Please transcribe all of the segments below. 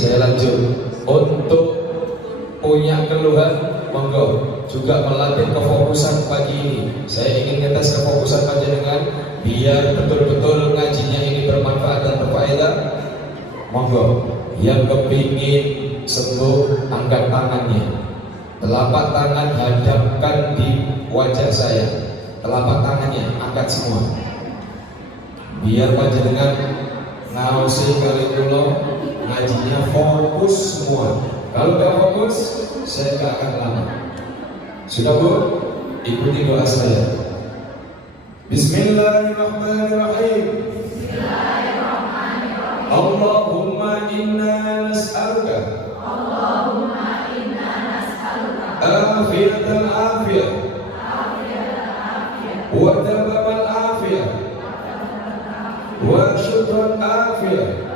saya lanjut. Untuk punya keluhan, monggo juga melatih kefokusan pagi ini. Saya ingin ngetes kefokusan panjenengan biar betul-betul ngajinya ini bermanfaat dan berfaedah. Monggo, yang kepingin sembuh angkat tangannya. Telapak tangan hadapkan di wajah saya. Telapak tangannya angkat semua. Biar panjenengan ngawasi kali kula ngajinya fokus semua. Kalau nggak fokus, saya nggak akan lama. Sudah Bu? Ikuti doa saya. Bismillahirrahmanirrahim. Allahumma inna nas'aluka. Allahumma inna nas'aluka. Afiatan afiyah. Wa dababan afiyah. Wa syukran afiyah.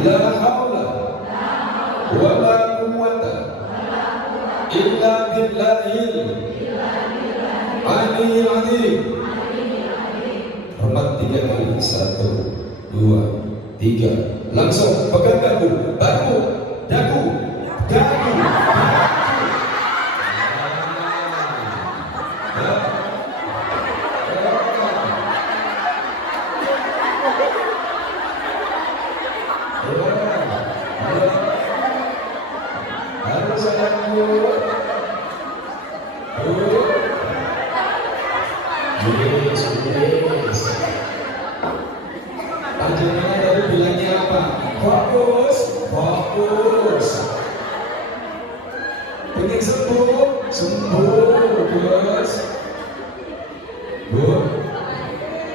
La hawla wa la quwwata illa billahil aliyyil azim. Hormat 3 kali. 1, 2, 3. Langsung pegang dagu, dagu, dagu, dagu. Harus sayangku. Panjenengan tadi bilangnya apa? Fokus, fokus. Pengen sembuh, sembuh, bos. Bu,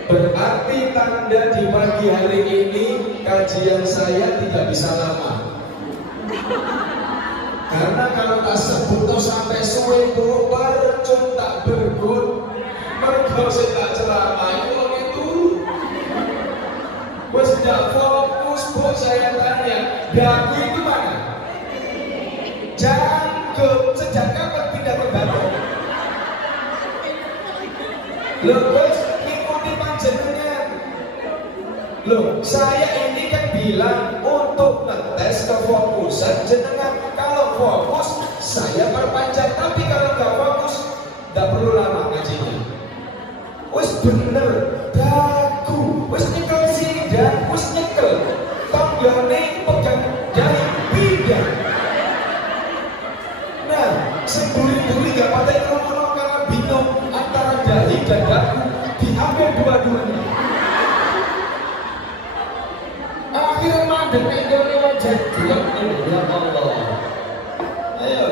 berarti tanda di pagi hari ini kajian saya tidak bisa lama. Karena kalau tak sebut sampai suwe bu, percun tak bergun. Mereka saya tak ceramah itu. Wes tidak fokus bu, saya tanya, dagu itu mana? Jangkut, sejak kapan pindah ke Bandung? Loh bos, ikuti panjenengan. Loh, saya ini kan bilang untuk ngetes kefokusan jenengan. Kalau fokus, saya perpanjang. Tapi kalau nggak fokus, nggak perlu lama ngajinya. Wes bener, dagu, wes nyekel sini dan wes nyekel. Tonggone pegang dari bidang. Nah, sebuli-buli nggak pakai kerumunan karena bingung antara dahi dan dagu. Diambil dua-duanya. Akhirnya mandek ini wajah dia. Ya Allah. Ayo.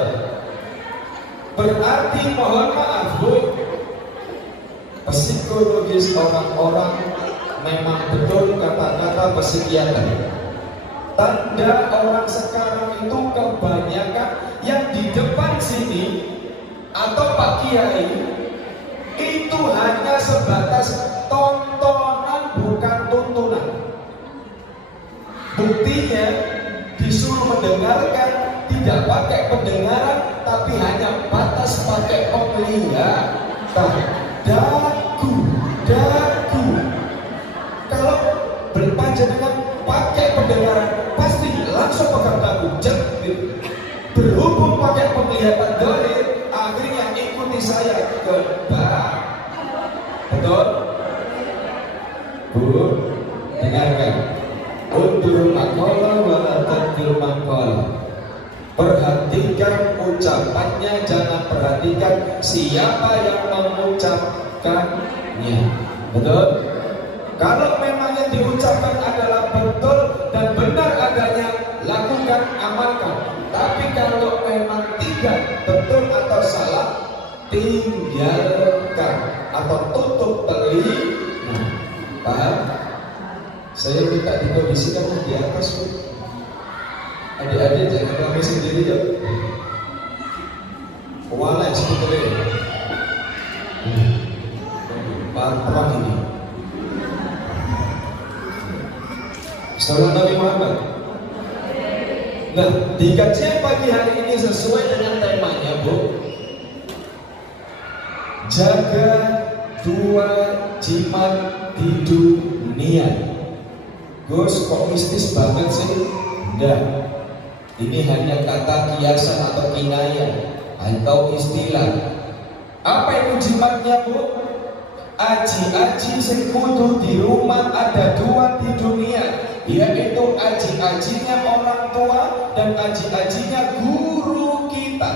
Berarti mohon maaf Bu, psikologis orang-orang memang betul kata-kata psikiater. Tanda orang sekarang itu kebanyakan yang di depan sini atau Pak Kiai itu hanya sebatas tontonan bukan tuntunan. Buktinya disuruh mendengarkan tidak pakai pendengaran tapi hanya batas pakai penglihatan. Dagu, dagu. Kalau berpanjenengan pakai pendengaran pasti langsung pegang dagu. Berhubung pakai penglihatan dohir, akhirnya ikuti saya ke bawah. Betul? Bu, dengarkan. Undur makola walatakil makola. Perhatikan ucapannya, jangan perhatikan siapa yang mengucapkannya. Betul? Kalau memang yang diucapkan adalah betul dan benar adanya, lakukan, amalkan. Tapi kalau memang tidak betul atau salah, tinggalkan atau tutup telinga. Paham? Saya minta dikondisikan di atas. Adik-adik jangan kami sendiri ya. Kewala sebetulnya. Perang ini. Salam Nabi Muhammad. Nah, di kajian pagi hari ini sesuai dengan temanya, Bu. Jaga dua jimat di dunia. Gus, kok mistis banget sih? Enggak. Ini hanya kata kiasan atau kinayah atau istilah. Apa itu jimatnya, Bu? Aji-aji sing kudu di rumah ada dua di dunia, yaitu aji-ajinya orang tua dan aji-ajinya guru kita.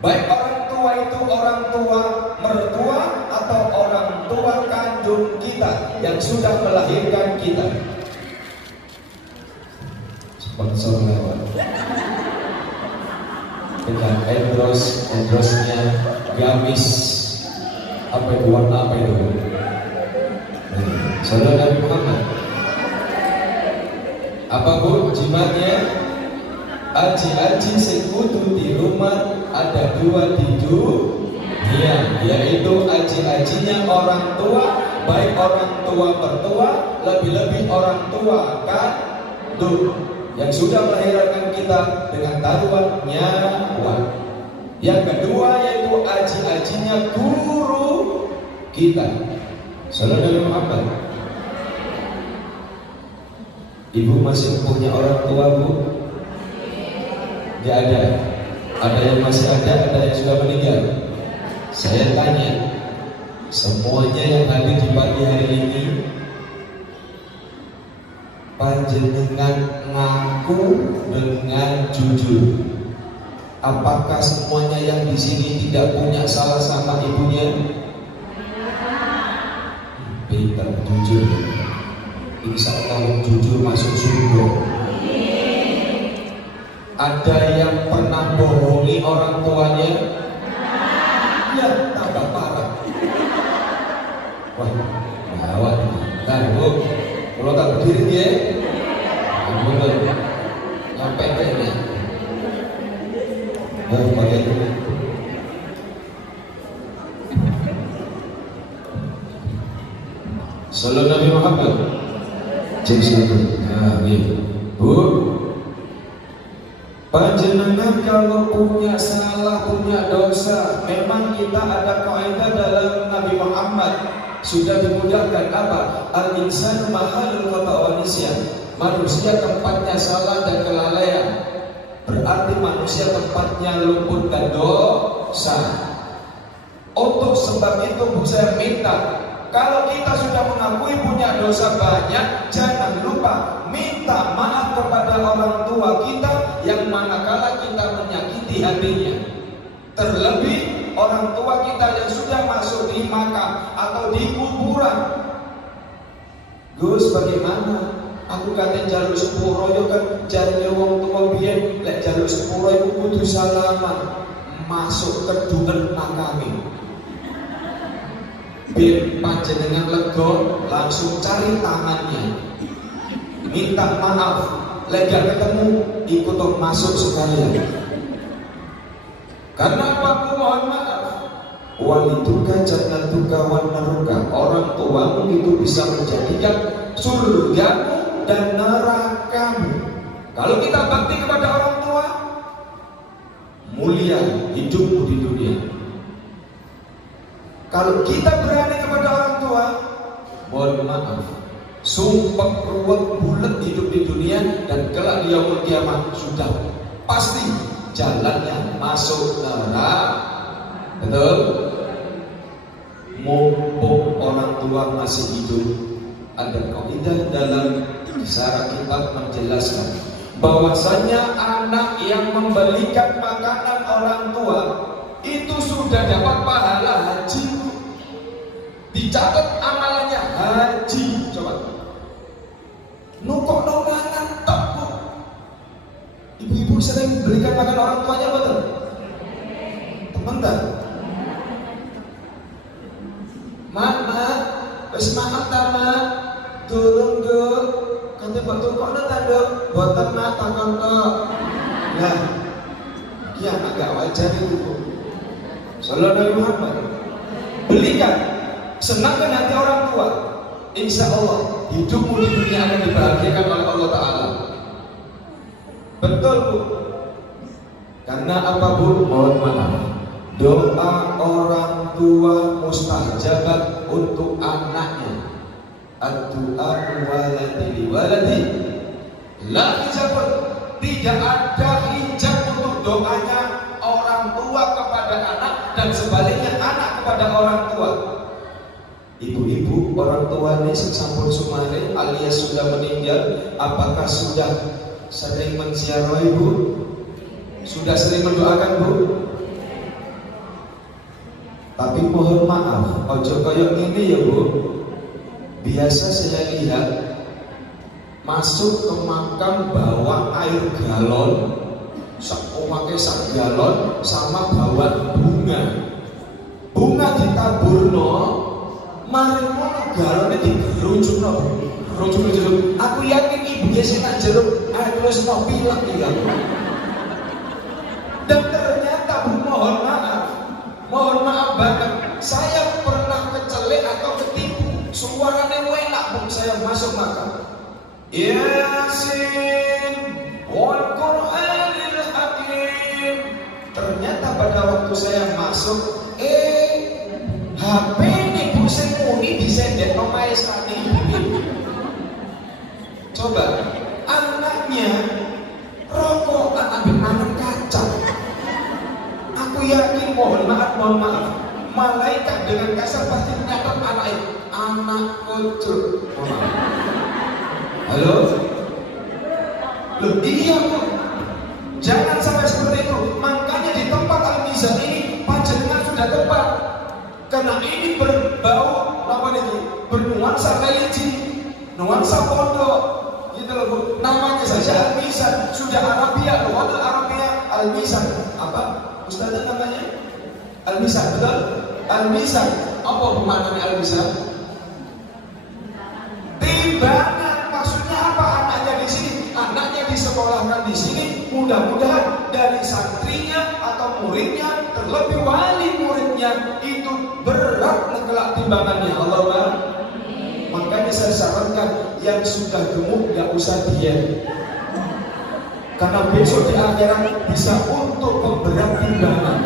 Baik orang tua itu orang tua mertua atau orang tua kandung kita yang sudah melahirkan kita. Sponsor lewat dengan endorse-nya gamis. Apa itu, warna apa itu? Saudara Nabi Muhammad. Apa, Bu, jimatnya? Aji-aji sekutu di rumah ada dua di dunia, yaitu aji-ajinya orang tua, baik orang tua mertua, lebih-lebih orang tua kandung yang sudah melahirkan kita dengan taruhan nyawa. Yang kedua yaitu aji-ajinya guru kita. Saudara Nabi Muhammad. Ibu masih punya orang tua, Bu? Tidak ada. Ada yang masih ada yang sudah meninggal. Saya tanya, semuanya yang hadir di pagi hari ini, panjenengan ngaku dengan jujur. Apakah semuanya yang di sini tidak punya salah sama ibunya? Pintar, jujur. Insya Allah jujur masuk surga. Ada yang pernah bohongi orang tuanya? Ya, tambah parah. Wah, gawat. Kan, Bu, kalau tak berdiri dia, bener, nyampe kayaknya. Pakai itu. Sallallahu Nabi Muhammad. Cek sini. Nah, ini, Bu. Panjenengan kalau punya salah, punya dosa, memang kita ada kaidah dalam Nabi Muhammad sudah dimudahkan apa? Al-insan mahalul khata wa nisyan. Manusia tempatnya salah dan kelalaian. Berarti manusia tempatnya luput dan dosa. Untuk sebab itu saya minta, kalau kita sudah mengakui punya dosa banyak, jangan lupa minta maaf kepada orang tua kita yang manakala kita menyakiti hatinya. Terlebih orang tua kita yang sudah masuk di makam atau di kuburan. Gus, bagaimana? Aku kata jalur sepuro itu kan jalur wong tua biyen, lek jalur sepuro itu kudu salaman masuk ke dungan makame. Biar panjenengan lego langsung cari tangannya, minta maaf, lek gak ketemu ikut masuk sekalian. Karena apa? Mohon maaf. Walituka jannatuka wan naruka. Orang tuamu itu bisa menjadikan surgamu dan nerakamu. Kalau kita bakti kepada orang tua, mulia hidupmu di dunia. Kalau kita berani kepada orang tua, mohon maaf, sumpah ruwet bulat hidup di dunia dan kelak di yaumul kiamat sudah pasti jalannya masuk neraka. Betul? Mumpung orang tua masih hidup, ada kaidah dalam Syarah kitab menjelaskan bahwasanya anak yang membelikan makanan orang tua itu sudah dapat pahala haji. Dicatat amalannya haji. Coba nukok mangan tok, Bu. Ibu-ibu sering belikan makan orang tuanya, betul? Teman tak? Mama, wis makan ta, Mak? Durung, Duk. Kante betul kok ta, Duk? Boten, Mak, takon tok. Lah, iki agak wajar itu, Bu. Sallallahu Nabi Muhammad. Belikan, senangkan hati orang tua. Insya Allah hidupmu di dunia akan dibahagiakan oleh Allah Ta'ala. Betul, Bu. Karena apa, Bu? Mohon maaf, doa orang tua mustajabat untuk anaknya. Ad-du'a waladi waladi La hijabun, tidak ada hijab untuk doanya orang tua kepada anak dan sebaliknya anak kepada orang tua. Ibu-ibu, orang tua ini sampun sumare alias sudah meninggal, apakah sudah sering menziarah ibu? Sudah sering mendoakan bu? Tapi mohon maaf, ojo koyok ini ya bu. Biasa saya lihat masuk ke makam bawa air galon, pakai sak galon sama bawa bunga ditaburno, mari ngono galone digerujukno. Aku yakin ibunya sih nak jeruk air terus mau bilang iya. Dan ternyata mohon maaf banget, saya pernah kecelek atau ketipu. Suaranya enak pun saya masuk makam. Yasin wal Qur'anil Hakim. Ternyata pada waktu saya masuk, HP ini Bu Semuni disendek omahe tadi. Coba anaknya rokokan ambil angan kaca. Aku yakin mohon maaf, malaikat dengan kasar pasti menyatat anak kocok. Halo? Loh iya Bu, jangan sampai seperti itu. Makanya di tempat Al-Mizan ini panjenengan sudah tepat, karena ini berbau bernuansa religi, nuansa pondok gitu loh Bu. Namanya saja Al-Mizan, sudah Arabia, luar Arabia Al-Mizan. Apa Ustazah namanya? Al-Mizan, betul? Al-Mizan, apa maknanya Al-Mizan? Timbangan. Maksudnya apa? Anaknya di sini, anaknya disekolahkan di sini, mudah-mudahan dari santrinya atau muridnya, terlebih wali muridnya itu berat kelak timbangannya. Allah. Makanya saya sarankan yang sudah gemuk gak usah diet, karena besok di akhirat bisa untuk pemberat timbangan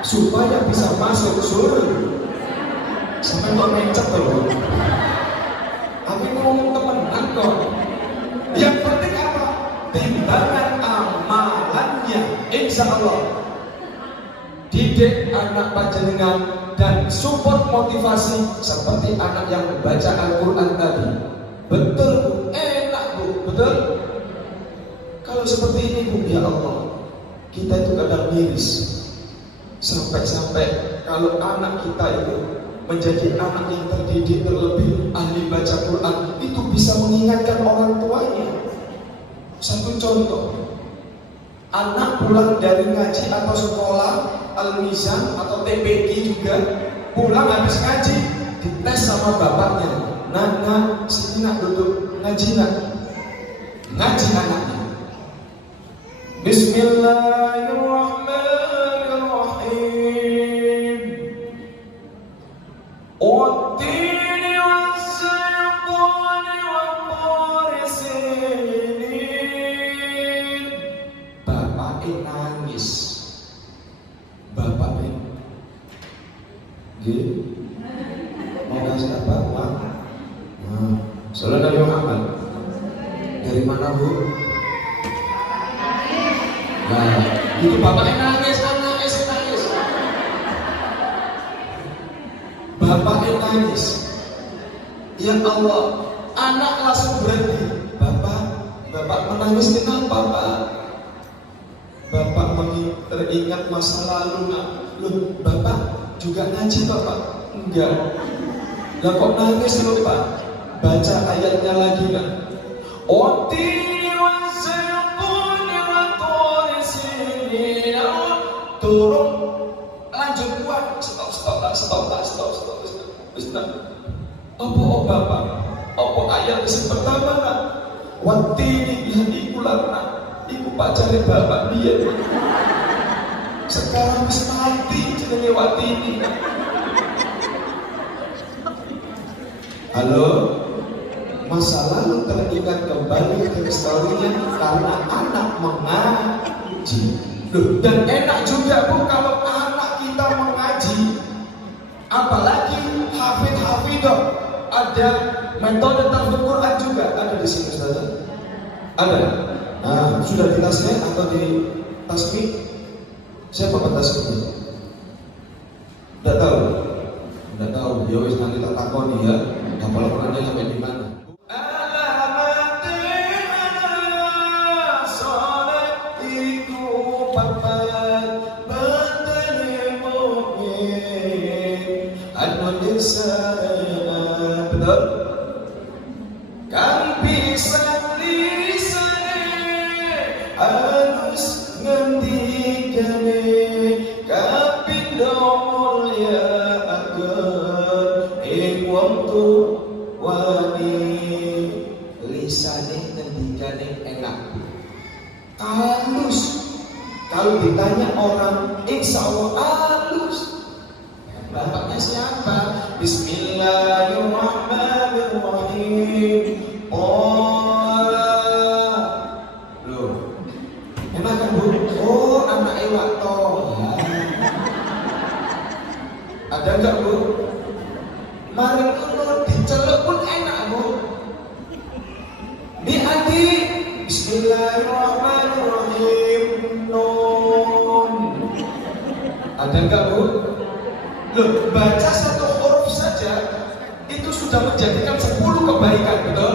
supaya bisa masuk surga. Sampai kok mencet loh. Aku ngomong temenan kok. Yang penting apa? Timbangan amalannya. Insya Allah didik anak panjenengan dan support motivasi seperti anak yang membaca Al-Quran tadi. Betul Bu, enak Bu, betul? Kalau seperti ini Bu, ya Allah, kita itu kadang miris. Sampai-sampai kalau anak kita itu menjadi anak yang terdidik, terlebih ahli baca Quran, itu bisa mengingatkan orang tuanya. Satu contoh, anak pulang dari ngaji atau sekolah Al-Mizan atau TPQ juga, pulang habis ngaji, dites sama bapaknya. Nak, sini nak duduk, ngaji nak. Ngaji anaknya. Bismillahirrahmanirrahim. Wattini wazzaytuni watturi sinin. Bapaknya nangis. Bapaknya mau kasih apa? Saudara Nabi Muhammad. Dari mana Bu? Nah, itu bapaknya nangis, anaknya nangis. Bapaknya nangis. Ya Allah, anak langsung berhenti. Bapak menangis kenapa Pak? Bapak teringat masa lalu nak. Loh, Bapak juga ngaji Bapak? Enggak. Lah kok nangis loh Pak? Baca ayatnya lagi nak. Wattini wazzaytuni watturi sinin. Turun, lanjut buat. Stop. Apa Bapak? Apa ayat yang pertama nak? Wattini yang dikulang nak. Iku pacare Bapak dia. Sekarang bisa mati jenenge Wattini. Halo, masa lalu teringat kembali ke historinya karena anak mengaji. Loh, dan enak juga Bu kalau anak kita mengaji, apalagi hafid-hafidah. Ada metode tafsir Quran juga ada di di sini Ustaz? Ada? Nah, sudah di tasnya atau di tas mic? Siapa pentasnya? Tidak tahu? Tidak tahu, ya wis nanti tak takoni ya. Kapal perannya sampai di mana? Betul? Kan bisa lisane halus ngendikane kapindo mulya agar ing wong tuwane lisane ngendikane enak halus. Kalau ditanya orang insya Allah halus. Bapaknya siapa? Bismillahirrahmanirrahim. Oh, loh, enak kan Bu? Oh, anak Ewakto. Ada enggak Bu? Mari kuno diceluk pun enak Bu. Di hati Bismillahirrahmanirrahim. Nun. Ada enggak Bu? Loh, baca satu huruf saja itu sudah menjadikan 10 kebaikan, betul?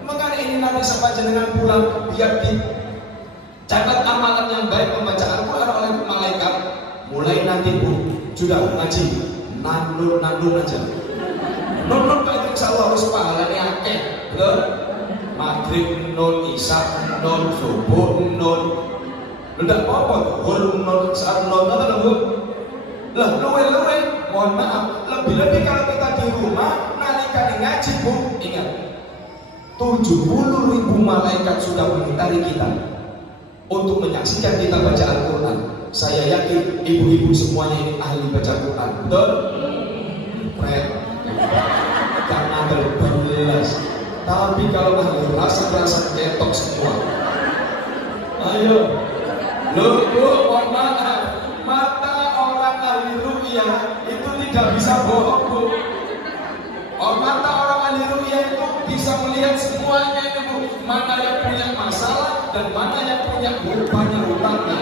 Makanya ini nanti sampai jenengan pulang biar dicatat amalan yang baik membaca Al-Quran oleh malaikat. Mulai nanti Bu, sudah ngaji nandun aja. Nun baik insya Allah harus pahalanya akeh, betul? Maghrib nun, isya nun, subuh nun. Tidak apa-apa, huruf nun, saat nun, apa Bu? Lah, luwe-luwe, mohon maaf, lebih-lebih kalau kita di rumah nalika ngaji Bu, ingat 70.000 malaikat sudah mengitari kita untuk menyaksikan kita baca Al-Quran. Saya yakin ibu-ibu semuanya ini ahli baca Quran, betul? Karena terbelas. Tapi kalau ahli rasa ketok semua. Ayo, loh Bu, mohon maaf, mata orang ahli ruqyah itu tidak bisa bohong Bu. Mata orang ahli ruqyah itu bisa melihat semuanya itu Bu. Mana yang punya masalah dan mana yang punya banyak hutangnya.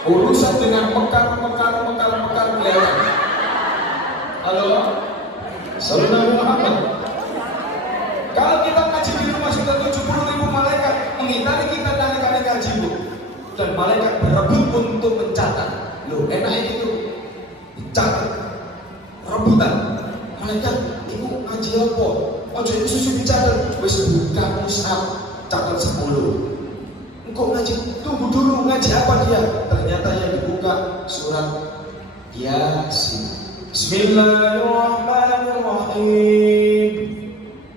Urusan dengan mekar kelihatan. Halo, Saudara Muhammad. Kalau kita ngaji di rumah sudah 70.000 malaikat mengitari kita dari ngaji Bu. Dan malaikat berebut untuk mencatat. Loh, enaknya itu dicatat, rebutan. Malaikat, ibu ngaji apa? Ojo itu susu dicatat. Wis buka mushaf, catat 10. Engkau ngaji, tunggu dulu ngaji apa dia? Ternyata yang dibuka surat Yasin. Bismillahirrahmanirrahim.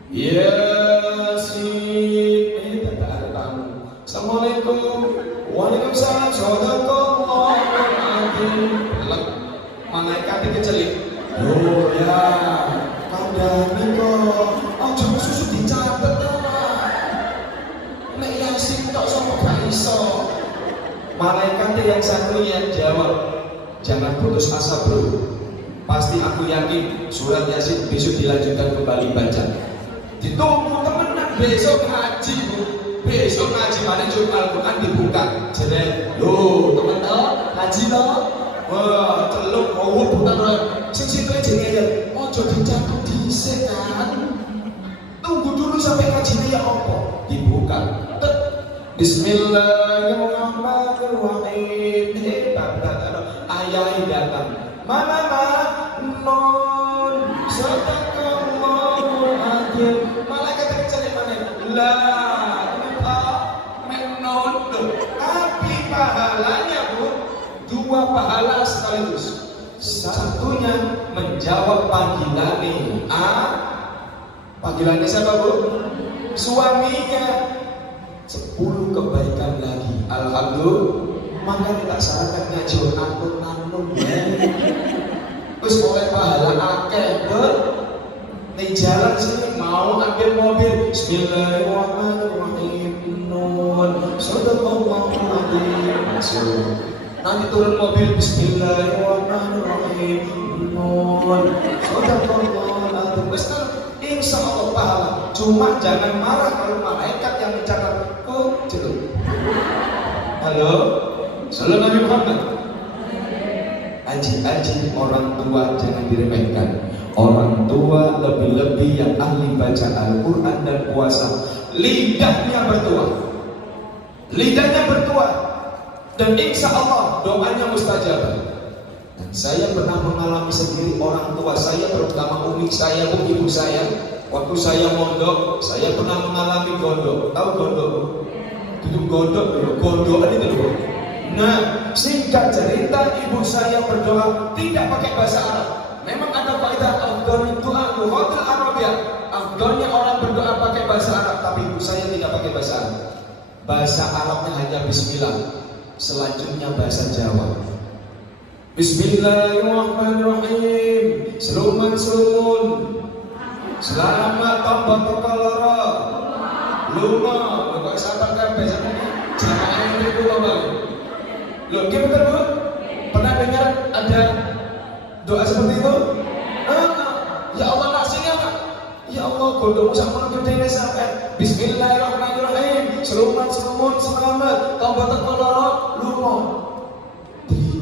Yasin. Tak ada tamu. Assalamualaikum. Waalaikumsalam. Sadaqallahul adzim. Malaikat kecelip. Oh ya, pada niko. Ojo susu dicatat ta. Nek Yasin tok sapa gak iso. Malaikat yang satunya jawab, jangan putus asa bro. Pasti aku yakin surat Yasin besok dilanjutkan kembali baca. Ditunggu temenan besok ngaji Bu. Besok ngaji mana juga Al-Quran dibuka. Jadi, loh temen toh, ngaji toh. Wah, celuk, bukan orang. Sing jadi ojo dicatat dhisik kan. Tunggu dulu sampai ngajinya ya apa? Dibuka. Bismillahirrahmanirrahim. Ayat datang. Mama non sadaqallahul adzim. Malaikat kecelip mana? Lah, menon. Tapi pahalanya Bu, 2 pahala sekaligus. Satunya menjawab panggilannya. Panggilannya siapa Bu? Suaminya. 10 kebaikan lagi. Alhamdulillah. Maka kita sarankan ngaji nantun ya. Terus oleh pahala akeh di jalan sini mau ambil mobil. Bismillahirrahmanirrahim. Nun. Sadaqallahul adzim. Nanti turun mobil. Bismillahirrahmanirrahim. Nun. Sadaqallahul adzim. Insya Allah pahala. Cuma jangan marah kalau malaikat yang mencatat kok jelek. Halo, Salam Nabi Muhammad. Aji-aji orang tua jangan diremehkan. Orang tua lebih-lebih yang ahli baca Al-Quran dan puasa, lidahnya bertuah. Lidahnya bertuah. Dan insya Allah doanya mustajab. Dan saya pernah mengalami sendiri orang tua saya, terutama umi saya, ibu saya. Waktu saya mondok, saya pernah mengalami gondok. Tahu gondok? Itu gondok, gondokan itu loh. Nah, singkat cerita, ibu saya berdoa tidak pakai bahasa Arab. Memang ada kaidah afdhalul doa lughatul Arabiyah. Afdhalnya orang berdoa pakai bahasa Arab, tapi ibu saya tidak pakai bahasa Arab. Bahasa Arabnya hanya bismillah. Selanjutnya bahasa Jawa. Bismillahirrahmanirrahim. Seluman sun. Selamat tambah perkara. Luma, kok sabar kabeh sampeyan. Jamaah niku lho, Bang. Loh, gimana Bu? Pernah dengar ada doa seperti itu? Ya Allah nasinya Pak. Ya Allah, gondomu sama gedene sampai. Bismillahirrahmanirrahim. Seluman selamat, tambah terkoloro, lumo.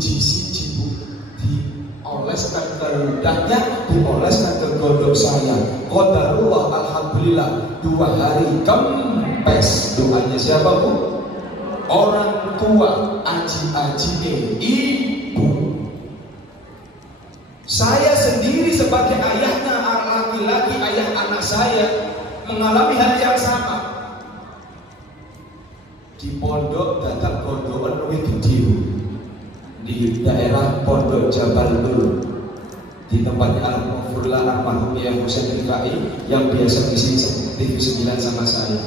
Siji Bu, dioleskan ke ludahnya, dioleskan ke gondok saya. Qadarullah, alhamdulillah, 2 hari kempes. Doanya siapa Bu? Orang tua, aji-aji ibu. Saya sendiri sebagai ayahnya laki-laki, ayah anak saya mengalami hal yang sama. Di pondok dadak gondokan lebih gede di daerah Pondok Jabal Nur, di tempatnya Al-Mufurlah almarhum yang Husain Al-Kai yang biasa ngisi TV 9 sama saya.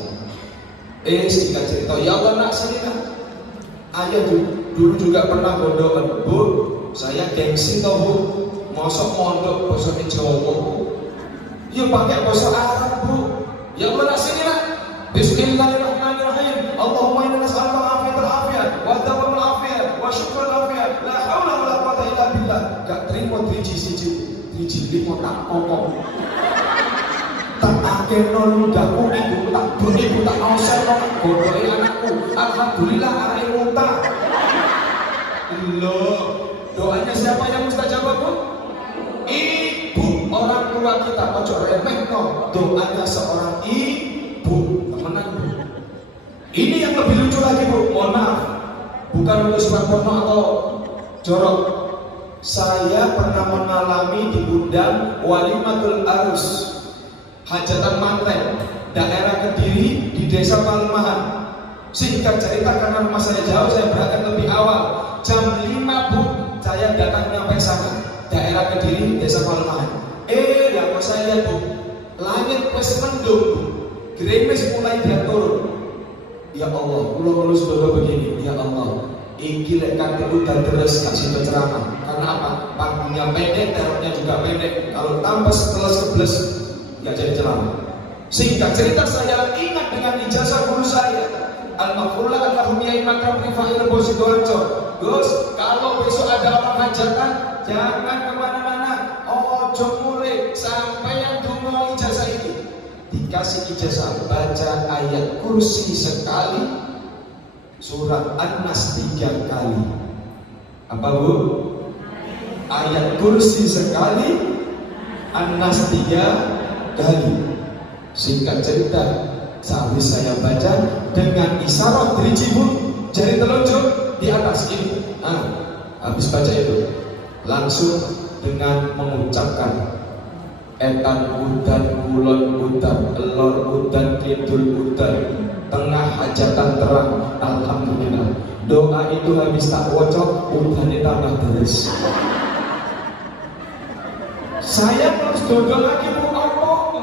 Singkat cerita, ya Allah nak saya ayah dulu juga pernah gondokan Bu, saya gengsi toh Bu, mosok mondok basa Jawa Bu, ya pakai bahasa Arab Bu. Ya Allah nak sini nak. Bismillahirrahmanirrahim. Allahumma inna nas'aluka afiatal afiyat wa tawal afiyat wa syukran afiyat la haula wa la quwwata illa billah. Gak terima driji limo tak kokok. Tak akeno ludahku iku tak buniku tak oseno godhoke anakku. Alhamdulillah arek muta. Loh, doanya siapa yang mustajab Bu? Ibu, orang tua kita. Ojo remeh no. Doanya seorang ibu, temenan Bu. Ini yang lebih lucu lagi Bu, mohon maaf. Bukan untuk sifat porno atau jorok. Saya pernah mengalami diundang walimatul arus hajatan manten daerah Kediri di desa Palemahan. Singkat cerita, karena rumah saya jauh, saya berangkat lebih awal. Jam 5 Bu, saya datang sampai sana, daerah Kediri, desa Palemahan. Lama saya lihat Bu, langit wis mendung Bu, gerimis mulai dia turun. Ya Allah, ulo sudah begini. Ya Allah, iki lek kate udan terus kasih ceramah. Karena apa? Panggungnya pendek, terornya juga pendek. Kalau tambah seteles ya jadi ceramah. Singkat cerita, saya ingat dengan ijazah guru saya Al-Mafrullah almarhum Yai Makram Rifa'il Bosidoarjo. Gus, kalau besok ada orang hajatan, jangan kemana-mana. Ojo mulai sampai yang dungo ijazah ini. Dikasih ijazah, baca ayat kursi sekali, surat An-Nas 3 kali. Apa Bu? Ayat kursi sekali, An-Nas 3 kali. Singkat cerita, sehabis saya baca dengan isyarat driji Bu, jari telunjuk di atas ini. Habis baca itu, langsung dengan mengucapkan etan udan, kulon udan, elor udan, kidul udan, tengah hajatan terang, alhamdulillah. Doa itu habis tak wocok, udan ditambah terus. Saya terus dodol lagi Bu, mati-mati.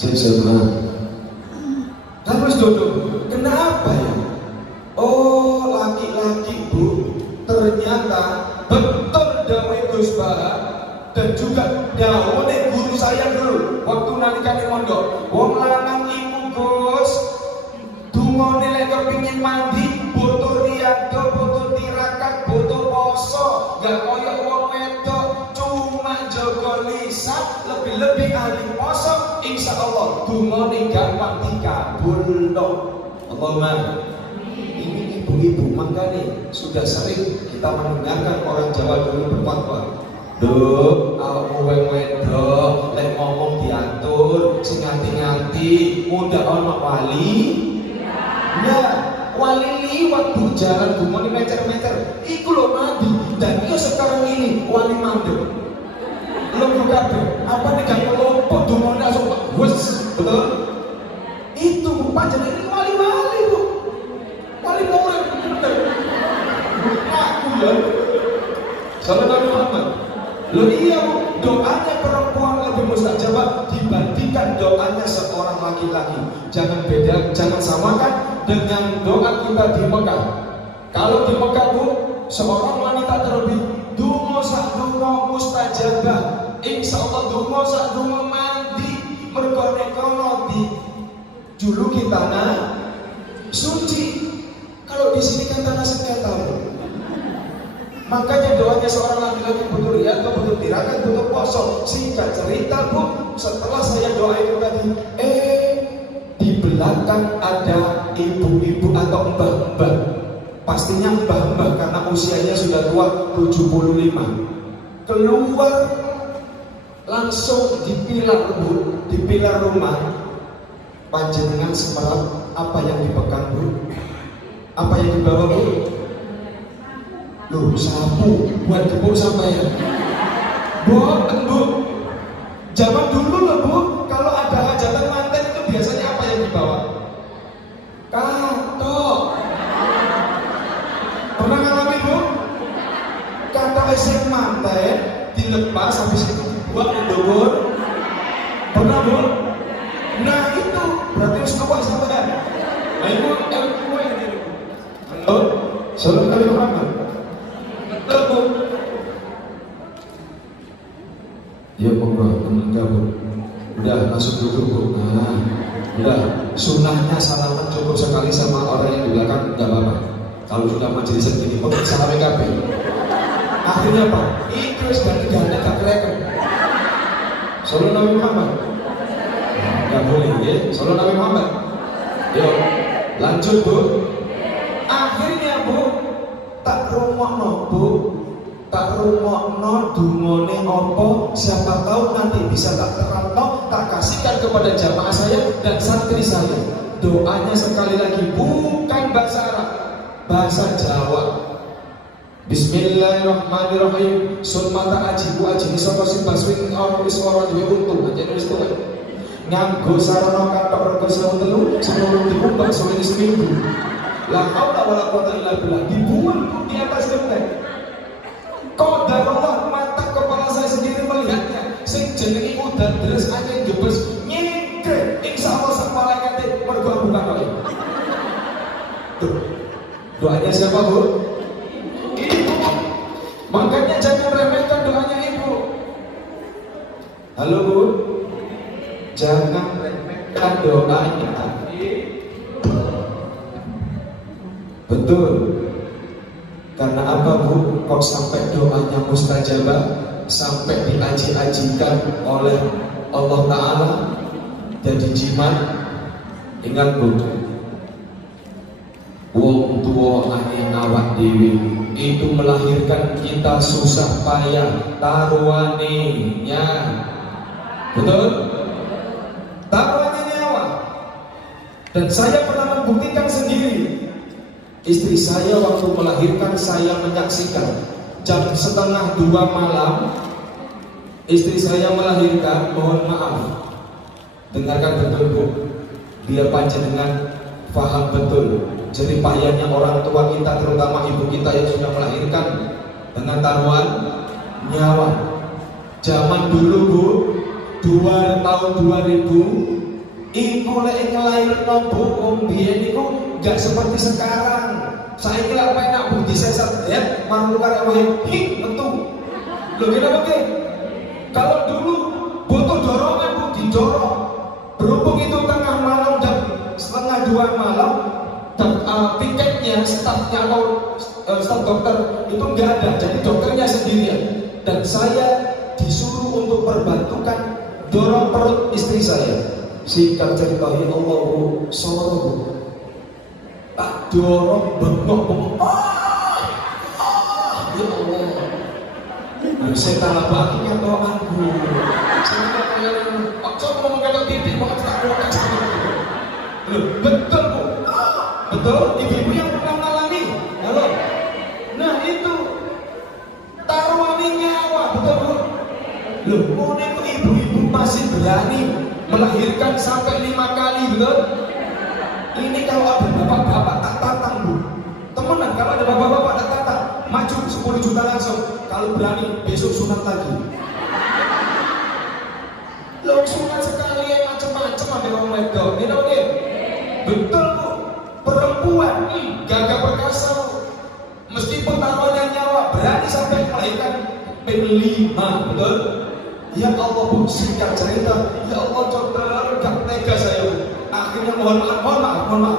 Jemaah, terus dodol. Kenapa ya? Oh, laki-laki Bu, ternyata betul dawuh Gus Bah dan juga dawuh guru saya dulu waktu nalikane mondok. Wong lanang iku Gus, dungane lek kepengin mandi, butuh riyado, butuh tirakat, butuh poso, gak koyo wong wedok cuma jaga lisan. lebih ahli poso, insya Allah dungane gampang dikabul dong. Allahumma. Ini ibu-ibu makanya sudah sering kita mendengarkan orang Jawa dulu berfatwa. Duh, awakmu wedok, lek ngomong diatur, sing nganti-nganti, mudah ono wali. Ya, wali liwat bu jalan gumoni mecer-mecer. Iku lho mati. Dan itu sekarang ini wali mandek. Lo juga apa nih gak kelompok gumoni langsung wes, betul? Itu pancen ini wali-wali bu. Wali murid bener. Aku ya. Sallallahu Muhammad. Loh iya bu, doanya perempuan lebih mustajabah dibandingkan doanya seorang laki-laki. Jangan samakan dengan doa kita di Mekah. Kalau di Mekah bu, seorang wanita terlebih dungo sak dungo mustajabah. Insya Allah dungo sak dungo mandi mergone kono di juluki tanah suci. Kalau di sini kan tanah sengketa bu. Makanya doanya seorang laki-laki butuh riak, butuh tirakat, butuh poso. Singkat cerita bu, setelah saya doa itu tadi, di belakang ada ibu-ibu atau mbah-mbah. Pastinya mbah-mbah karena usianya sudah tua 75. Keluar langsung di pilar bu, di pilar rumah. Panjenengan semerap apa yang dipegang bu? Apa yang dibawa bu? Loh, sapu buat gepuk sampean. Boten bu. Zaman dulu loh bu, kalau ada hajatan manten itu biasanya apa yang dibawa? Katok. Pernah ngalami bu? Katok esek manten dilepas habis itu dibuat di dubur. Pernah bu? Nah itu berarti harus kuat sampean. Nah itu ilmu yang ini. Halo, Sallallahu Muhammad. Ya monggo enggak bu, udah langsung duduk bu. Nah, udah sunnahnya salaman cukup sekali sama orang yang di belakang nggak apa-apa. Kalau sudah majelis segini, oke salam kabeh. Akhirnya apa? Itu sudah ganda gak kereken. Sallallahu Nabi Muhammad. Nggak boleh ya, Sallallahu Nabi Muhammad. Yuk lanjut bu. Akhirnya bu, tak rumokno bu, tak rumokno dungone opo, siapa tahu nanti bisa tak terangno, tak kasihkan kepada jamaah saya dan santri saya. Doanya sekali lagi bukan bahasa Arab, bahasa Jawa. Bismillahirrahmanirrahim. Sun mata aji bu aji sapa sing baswing ora wis ora duwe untung aja wis tuwa. Nganggo sarana kathok rego sewu telu sebelum diumbah sore seminggu. La haula wala quwata illa billah. Dibuang di atas genteng. Qadarullah, mata kepala saya sendiri melihatnya. Sing jenenge udan deres angin jebes nyingkir. Insyaallah sang malaikate mergo bukan oleh. Doanya siapa bu? Ibu. Makanya jangan remehkan doanya ibu. Halo bu. Jangan remehkan doanya. Betul. Karena apa bu? Kok sampai doanya mustajabah, sampai diaji-ajikan oleh Allah Ta'ala jadi jimat. Ingat bu, wong tua ane awak dewi itu melahirkan kita susah payah taruhaninya. Betul? Taruhannya nyawa. Dan saya pernah membuktikan sendiri. Istri saya waktu melahirkan, saya menyaksikan jam 1:30 malam istri saya melahirkan. Mohon maaf, dengarkan betul bu, biar panjenengan paham betul jerih payahnya orang tua kita, terutama ibu kita yang sudah melahirkan dengan taruhan nyawa. Zaman dulu bu, tahun 2000 iku lek ngelairno bu mbiyen niku gak seperti sekarang. Saya kira apa enak bu disesat ya, manukar wae metu. Lho kenapa ke? Kalau dulu butuh dorongan bu, didorong. Berhubung itu tengah malam jam 1:30 malam, dan tiketnya, stafnya atau staf dokter itu nggak ada, jadi dokternya sendirian. Dan saya disuruh untuk perbantukan dorong perut istri saya. Singkat cerita, ya Allah bu, soro bu, tak dorong bengkok bu, ya Allah, saya tak lagi kata aku, saya tak kaya, coba ngomong kata titik, mau tak mau kacau, betul bu, betul, ibu-ibu yang pernah mengalami, halo, nah itu taruhan nyawa, betul bu, loh, mau nengok ibu-ibu masih berani melahirkan sampai 5 kali, betul? Ini kalau ada bapak-bapak tak tatang bu, temenan kalau ada bapak-bapak tak tatang, maju 10 juta langsung. Kalau berani besok sunat lagi. Lo sunat sekali yang macam-macam ambil orang wedok, ini oke? Betul bu, perempuan gagah perkasa bu, meskipun taruhannya nyawa berani sampai melahirkan P5, betul? Ya Allah bu, singkat cerita, ya Allah dokter, gak tega saya bu. Akhirnya mohon maaf,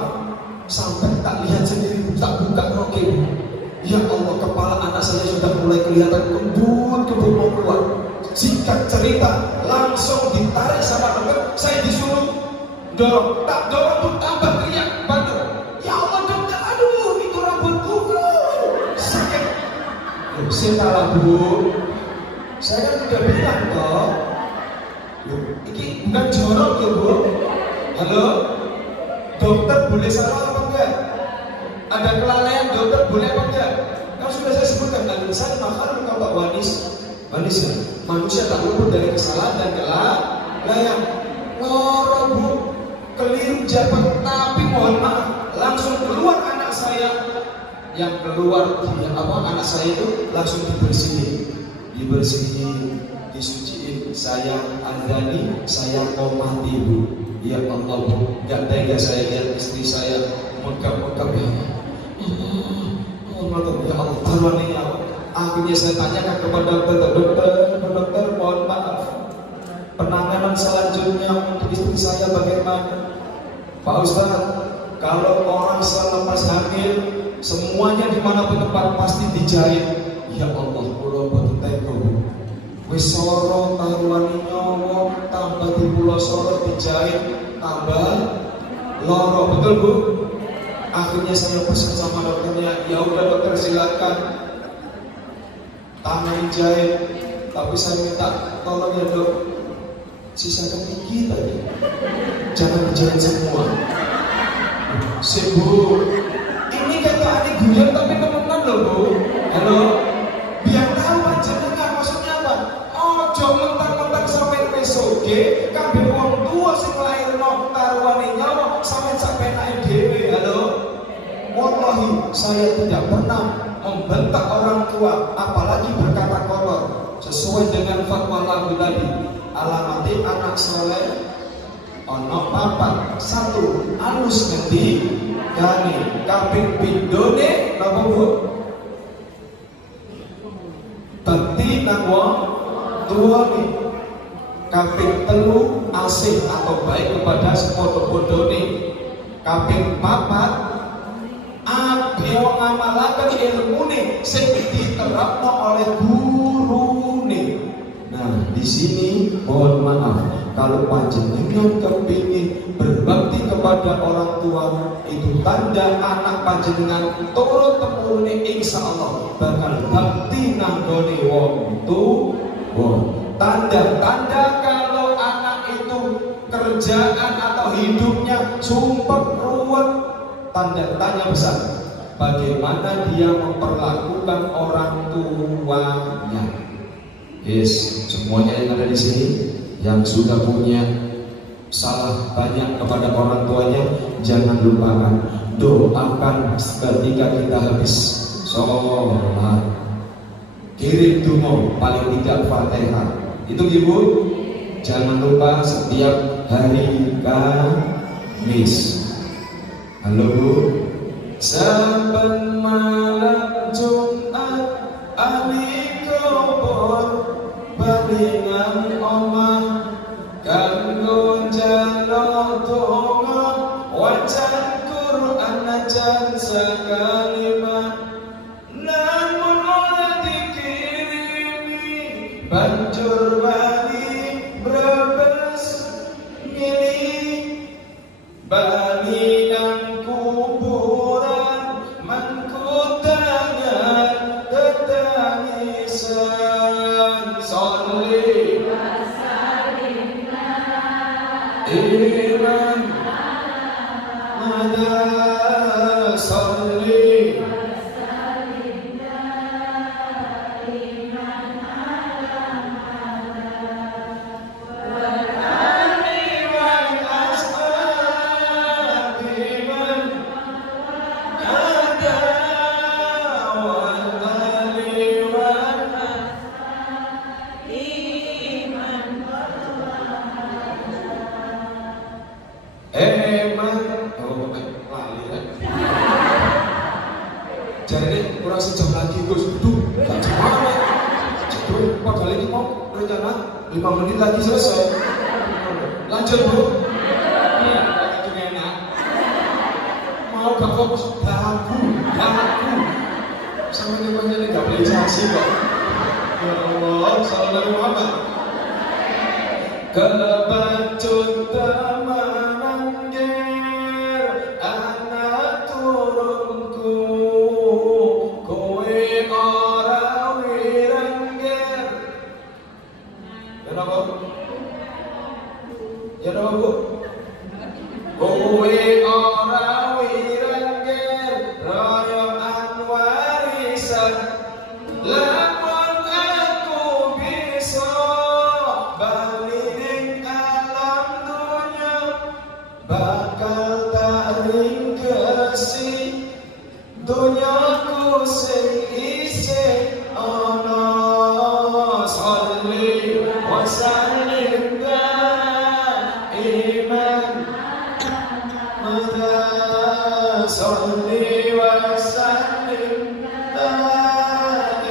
sampai tak lihat sendiri bu, tak buka roke bu. Ya Allah, kepala anak saya sudah mulai kelihatan kebun mau keluar. Singkat cerita, langsung ditarik sama dokter, saya disuruh dorong, tak dorong pun tambah teriak, bantu. Ya Allah dokter, aduh itu rambutku sakit. Saya salah bu. Saya kan udah bilang toh, ini bukan jorok ya bu. Halo, dokter boleh salah apa enggak? Ada kelalaian dokter boleh apa enggak? Kan sudah saya sebutkan tadi, saya makhluk kalau wanis ya, manusia tak luput dari kesalahan dan kelalaian. Ngorok bu, keliru jabat, tapi mohon maaf, langsung keluar anak saya. Yang keluar anak saya itu langsung dibersihin, disuciin. Saya andani, saya mau mati bu. Ya Allah bu, gak tega saya lihat istri saya megap-megap ya. Ya Allah, taruhan ini apa? Akhirnya saya tanyakan kepada dokter, mohon maaf, penanganan selanjutnya untuk istri saya bagaimana? Pak Ustaz, kalau orang selepas hamil, semuanya dimanapun tempat pasti dijahit. Ya Allah, pulau batu teko wis soro taruhane nyawa tambah di pulau soro dijahit tambah loro, betul bu? Akhirnya saya pesan sama dokternya, ya udah dokter silakan tangan jahit, tapi saya minta tolong ya dok, sisakan gigi tadi, jangan dijahit semua. Bu, ini kata adik guyon tapi temenan loh bu. Halo, biar tahu aja enggak maksudnya apa? Ojo mentang-mentang sampai pesoge, kabeh wong tua sing lairno taruhane nyawa sampai enake dhewe. Halo, wallahi saya tidak pernah membentak orang tua, apalagi berkata kotor. Sesuai dengan fatwa lagu tadi, alamati anak soleh ono papat, 1 alus ngendi kani kaping pindone napa bu? Bekti nang wong tuane. Kaping 3 asih atau baik kepada sepodo-podone. Kaping 4 ape wong ngamalaken ilmune sing diterapno oleh gurune. Nah, di sini mohon maaf, kalau panjenengan kepingin berbakti kepada orang tua, itu tanda anak panjenengan turun temurune insya Allah bakal bakti nanggone wong tuwa. Tanda-tanda kalau anak itu kerjaan atau hidupnya sumpah ruwet, tanda tanya besar. Bagaimana dia memperlakukan orang tuanya? Yes, semuanya yang ada di sini yang sudah punya salah banyak kepada orang tuanya, jangan lupakan doakan ketika kita habis sholat, kirim donga paling tidak Fatihah. Itu ibu, jangan lupa setiap hari Kamis. Halo bu, saben malam Jumat ali kubur balingan omah kanggo jalo donga wacan Quran najan sakalima, namun ora dikirimi banjur bali berapa iman mada salli jadi kurang sejam lagi Gus. Duh, gak cepat. Jadi padahal ini mau rencana 5 menit lagi selesai. Lanjut Bu. Iya, itu enak. Mau gak fokus dagu. Sama nyumpahnya ini gak boleh jasi kok. Ya Allah, salam Nabi Muhammad. Kebacut temananggir anak turunku, kowe ora wiranggir. Ya napa? Ya napa Bu? Kowe ora wiranggir, royoan warisan. Lamun aku bisa balik alam dunia, bakal tak ringkesi dunyaku sing isih ana. Sholli wa sallim daiman mada sholli wa sallim daiman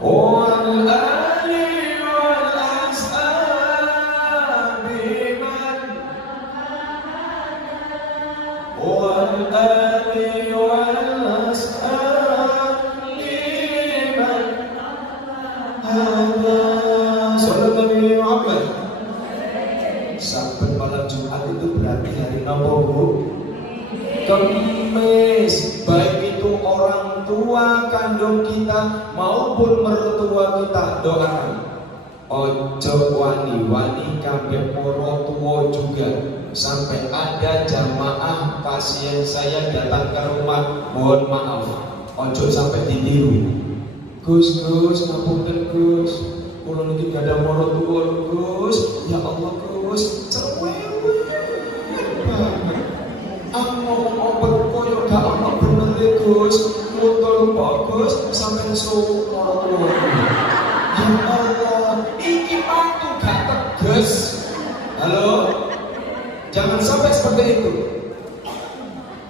wal ali wal ashabi man wal ali wal ashabi man hada salat Nabi Muhammad. Saben malam Jumat itu berarti hari apa Bu? Kemis. Baik itu orang tua kandung kita maupun mertua kita, doakan. Ojo wani-wani kabeh para tua juga. Sampai ada jamaah pasien saya datang ke rumah, mohon maaf, ojo sampai ditiru. Gus, ngapunten Gus, kula niki gak ada para tua Gus. Ya Allah Gus, cerewet banget. Aku ngomong obat koyo gak ono bener Gus. Mutul bagus sampai suruh para tua. Ya Allah, iki waktu gak tegas. Halo, jangan sampai seperti itu.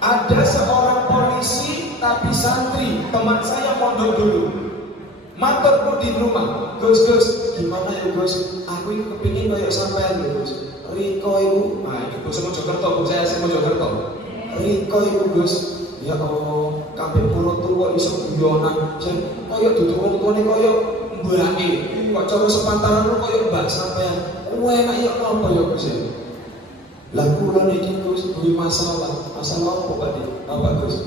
Ada seorang polisi tapi santri, teman saya mondok dulu. Maturku di rumah, Gus, gimana ya Gus? Aku ini kepingin kayak sampean Gus. Riko itu, nah itu Gus Mojokerto, Bu saya Mojokerto. Riko itu Gus, ya Allah, kabeh pura tua iso guyonan, jen kaya dudu wong tuane kaya mbake. Kok cara sepantaran lu kaya mbak sampean. Enak ya apa ya Gus? Lah kula niki Gus duwe masalah apa Pak? Apa Gus?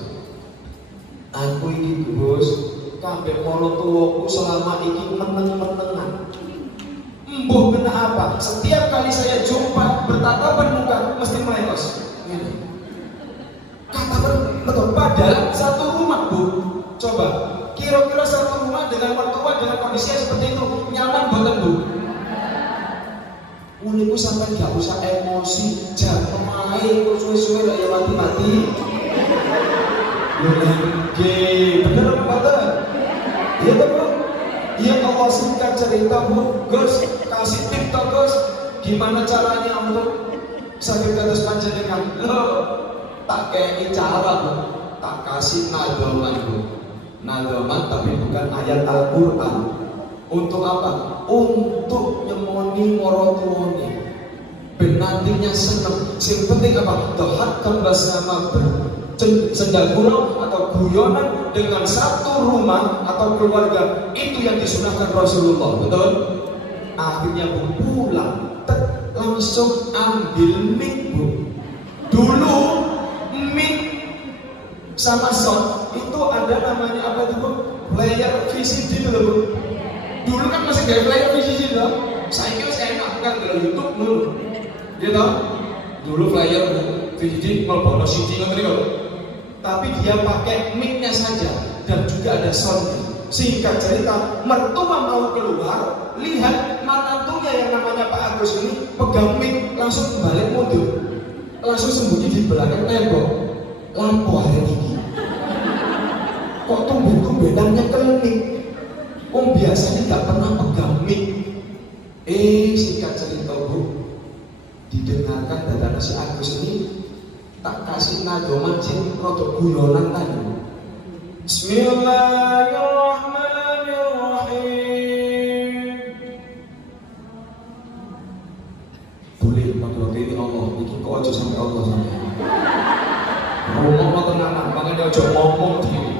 Aku iki Gus kabeh para tuwaku selama iki meneng-menengan. Mbuh kena apa? Setiap kali saya jumpa bertatapan muka mesti melengos. Ini. Kata betul, padahal satu rumah Bu. Coba, kira-kira satu rumah dengan mertua dengan kondisi seperti itu nyaman banget Bu. Uniku sampai gak usah emosi, jangan main, suwe-suwe lah ya mati-mati. Bener apa betul? Iya Bu. Iya Allah singkat cerita Bu. Gus, kasih tip toh Gus. Gimana caranya untuk sakit atas panjenengan? Loh, tak kayak cara Bu. Tak kasih nadoman Bu. Nadoman tapi bukan ayat Al-Quran. Untuk apa? Untuk nyemoni morotuoni. Ben nantinya seneng. Yang penting apa? Dohakan bersama sendagurau atau guyonan dengan satu rumah atau keluarga, itu yang disunahkan Rasulullah, betul? Akhirnya Bu pulang, langsung ambil mic Bu. Dulu mic sama sound itu ada namanya apa itu Bu? Player VCD dulu Bu. Dulu kan masih kayak player VCD loh. Saya kira saya enak kan dalam YouTube dulu. Dia tahu dulu flyer VCD kalau CD ngerti kalau. Tapi dia pakai mic-nya saja dan juga ada sound. Singkat cerita, mertua mau keluar, lihat mantunya yang namanya Pak Agus ini pegang mic, langsung balik mundur, langsung sembunyi di belakang tembok. Lampu hari tinggi. Kok tumben-tumbenannya klinik? Biasanya nggak pernah pegang mic. Singkat cerita Bu, didengarkan data si Agus ini tak kasih nado masjid rotok guyonan tadi. Bismillahirrahmanirrahim. Boleh waktu ini Allah, ini kok aja sampai Allah sampai. Ngomong tenanan, makanya aja ngomong di.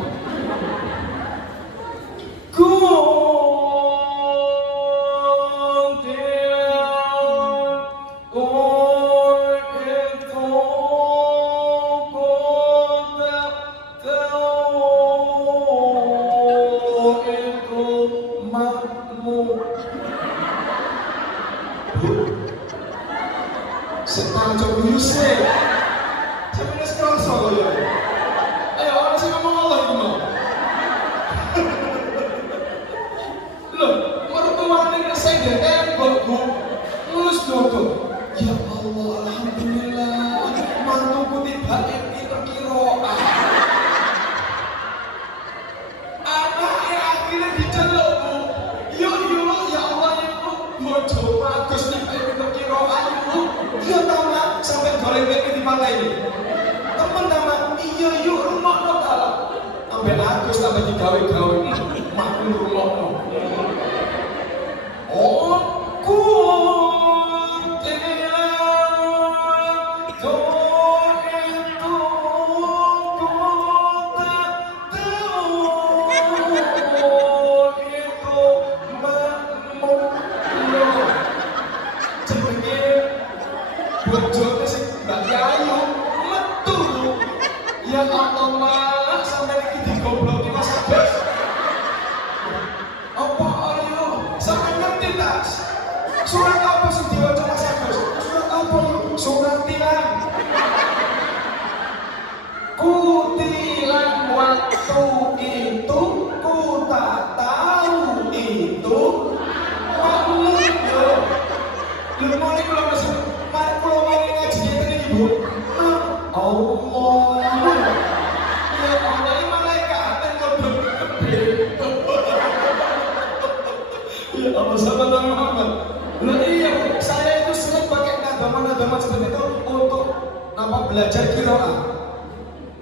Setang coba Yusuf, sebenarnya sekerasa loh ya. Ayo orang sih ngomong Allah itu mau. Loh, mertuanya saya dari tembok Bu, mulus dong. Ya Allah, alhamdulillah, mantuku tiba ini terkira. Anaknya akhirnya diceluk Bu. Yuk, ya Allah itu mojo bagus nih kayak terkira Bu. Iya tamat sampai goreng di mana ini? Temen tamat, iya yuk rumah lo kalah. Sampai Agus sampai digawe-gawe, maklum rumah lo. Bojone sing Mbak Yayu metu. Ya Allah malah sampai iki digobloki Mas Agus. Apa ayo sampai ngerti tak? Surat apa sing diwaca Mas Agus? Surat apa yo? Surat tilang. Kutilan waktu itu ku tak tahu itu kamu yo. Lu mau nih kalau masih kalau mau ngaji ini Ibu, Allah, ya Allah ini malaikat yang ngobrol. Ya Allah sahabat Muhammad. Nah iya, saya itu sering pakai nadaman seperti itu untuk belajar qiraah.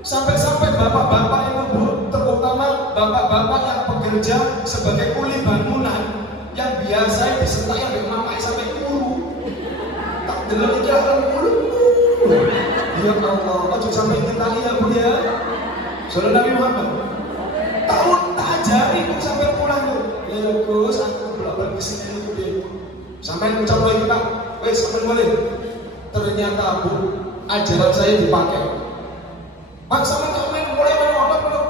Sampai-sampai bapak-bapak itu Bu, terutama bapak-bapak yang bekerja sebagai kuli bangunan yang biasa disentak yang memakai sampai guru. Tak dengar jalan mulu. Ya Allah, ojo sampai kenali ya Bu ya. Saudara Nabi Muhammad. Tahun tak ajari Bu sampai pulang Bu. Ya Gus, aku bolak-balik ke sini Bu. Sampai ucap lagi Pak, wes sampai boleh. Ternyata Bu, ajaran saya dipakai. Pak sampai main mulai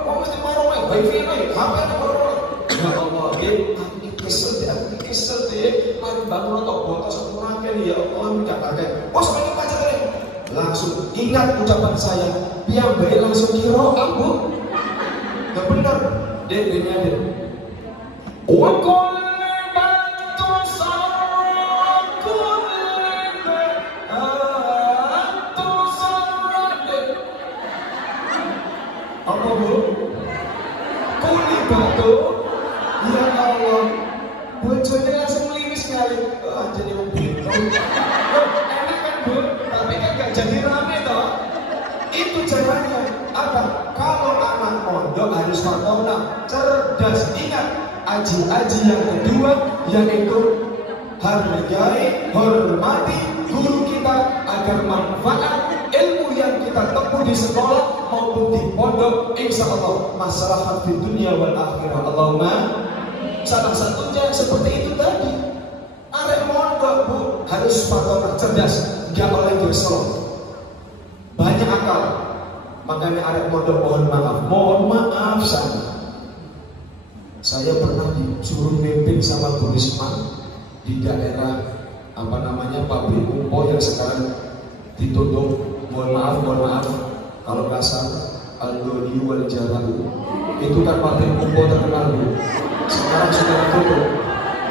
mau mesti main wifi nih, HP nih baru. Ya Allah, aku kesel deh. Mari bangun atau botol satu rangkaian ya Allah minta pakai. Oh sampai kita aja deh. Langsung ingat ucapan saya, biar baik langsung qiraah Bu. Gak benar, dia. Wakol apa Bu? Kuli batu. Ya Allah, bojone langsung liwis sekali. Jadi mobil. Enak kan Bu? Tapi kan gak jadi rame toh. Itu caranya. Apa? Kalau anak mondok harus fatona, cerdas. Ingat, aji-aji yang kedua yaitu hargai, hormati guru kita agar manfaat ilmu yang kita tempuh di sekolah maupun di pondok insya Allah maslahat di dunia wal akhirah. Allahumma salah satunya seperti itu tadi. Arek mondok Bu harus patut cerdas, nggak boleh gesol, banyak akal. Makanya arek mondok mohon maaf saya pernah disuruh mimpin sama Bu Risma di daerah apa namanya pabrik Umpo yang sekarang ditutup. Mohon maaf kalau kasar, Al-Dodi wal Jalan itu kan pabrik Umpo terkenal Bu. Sekarang sudah ditutup.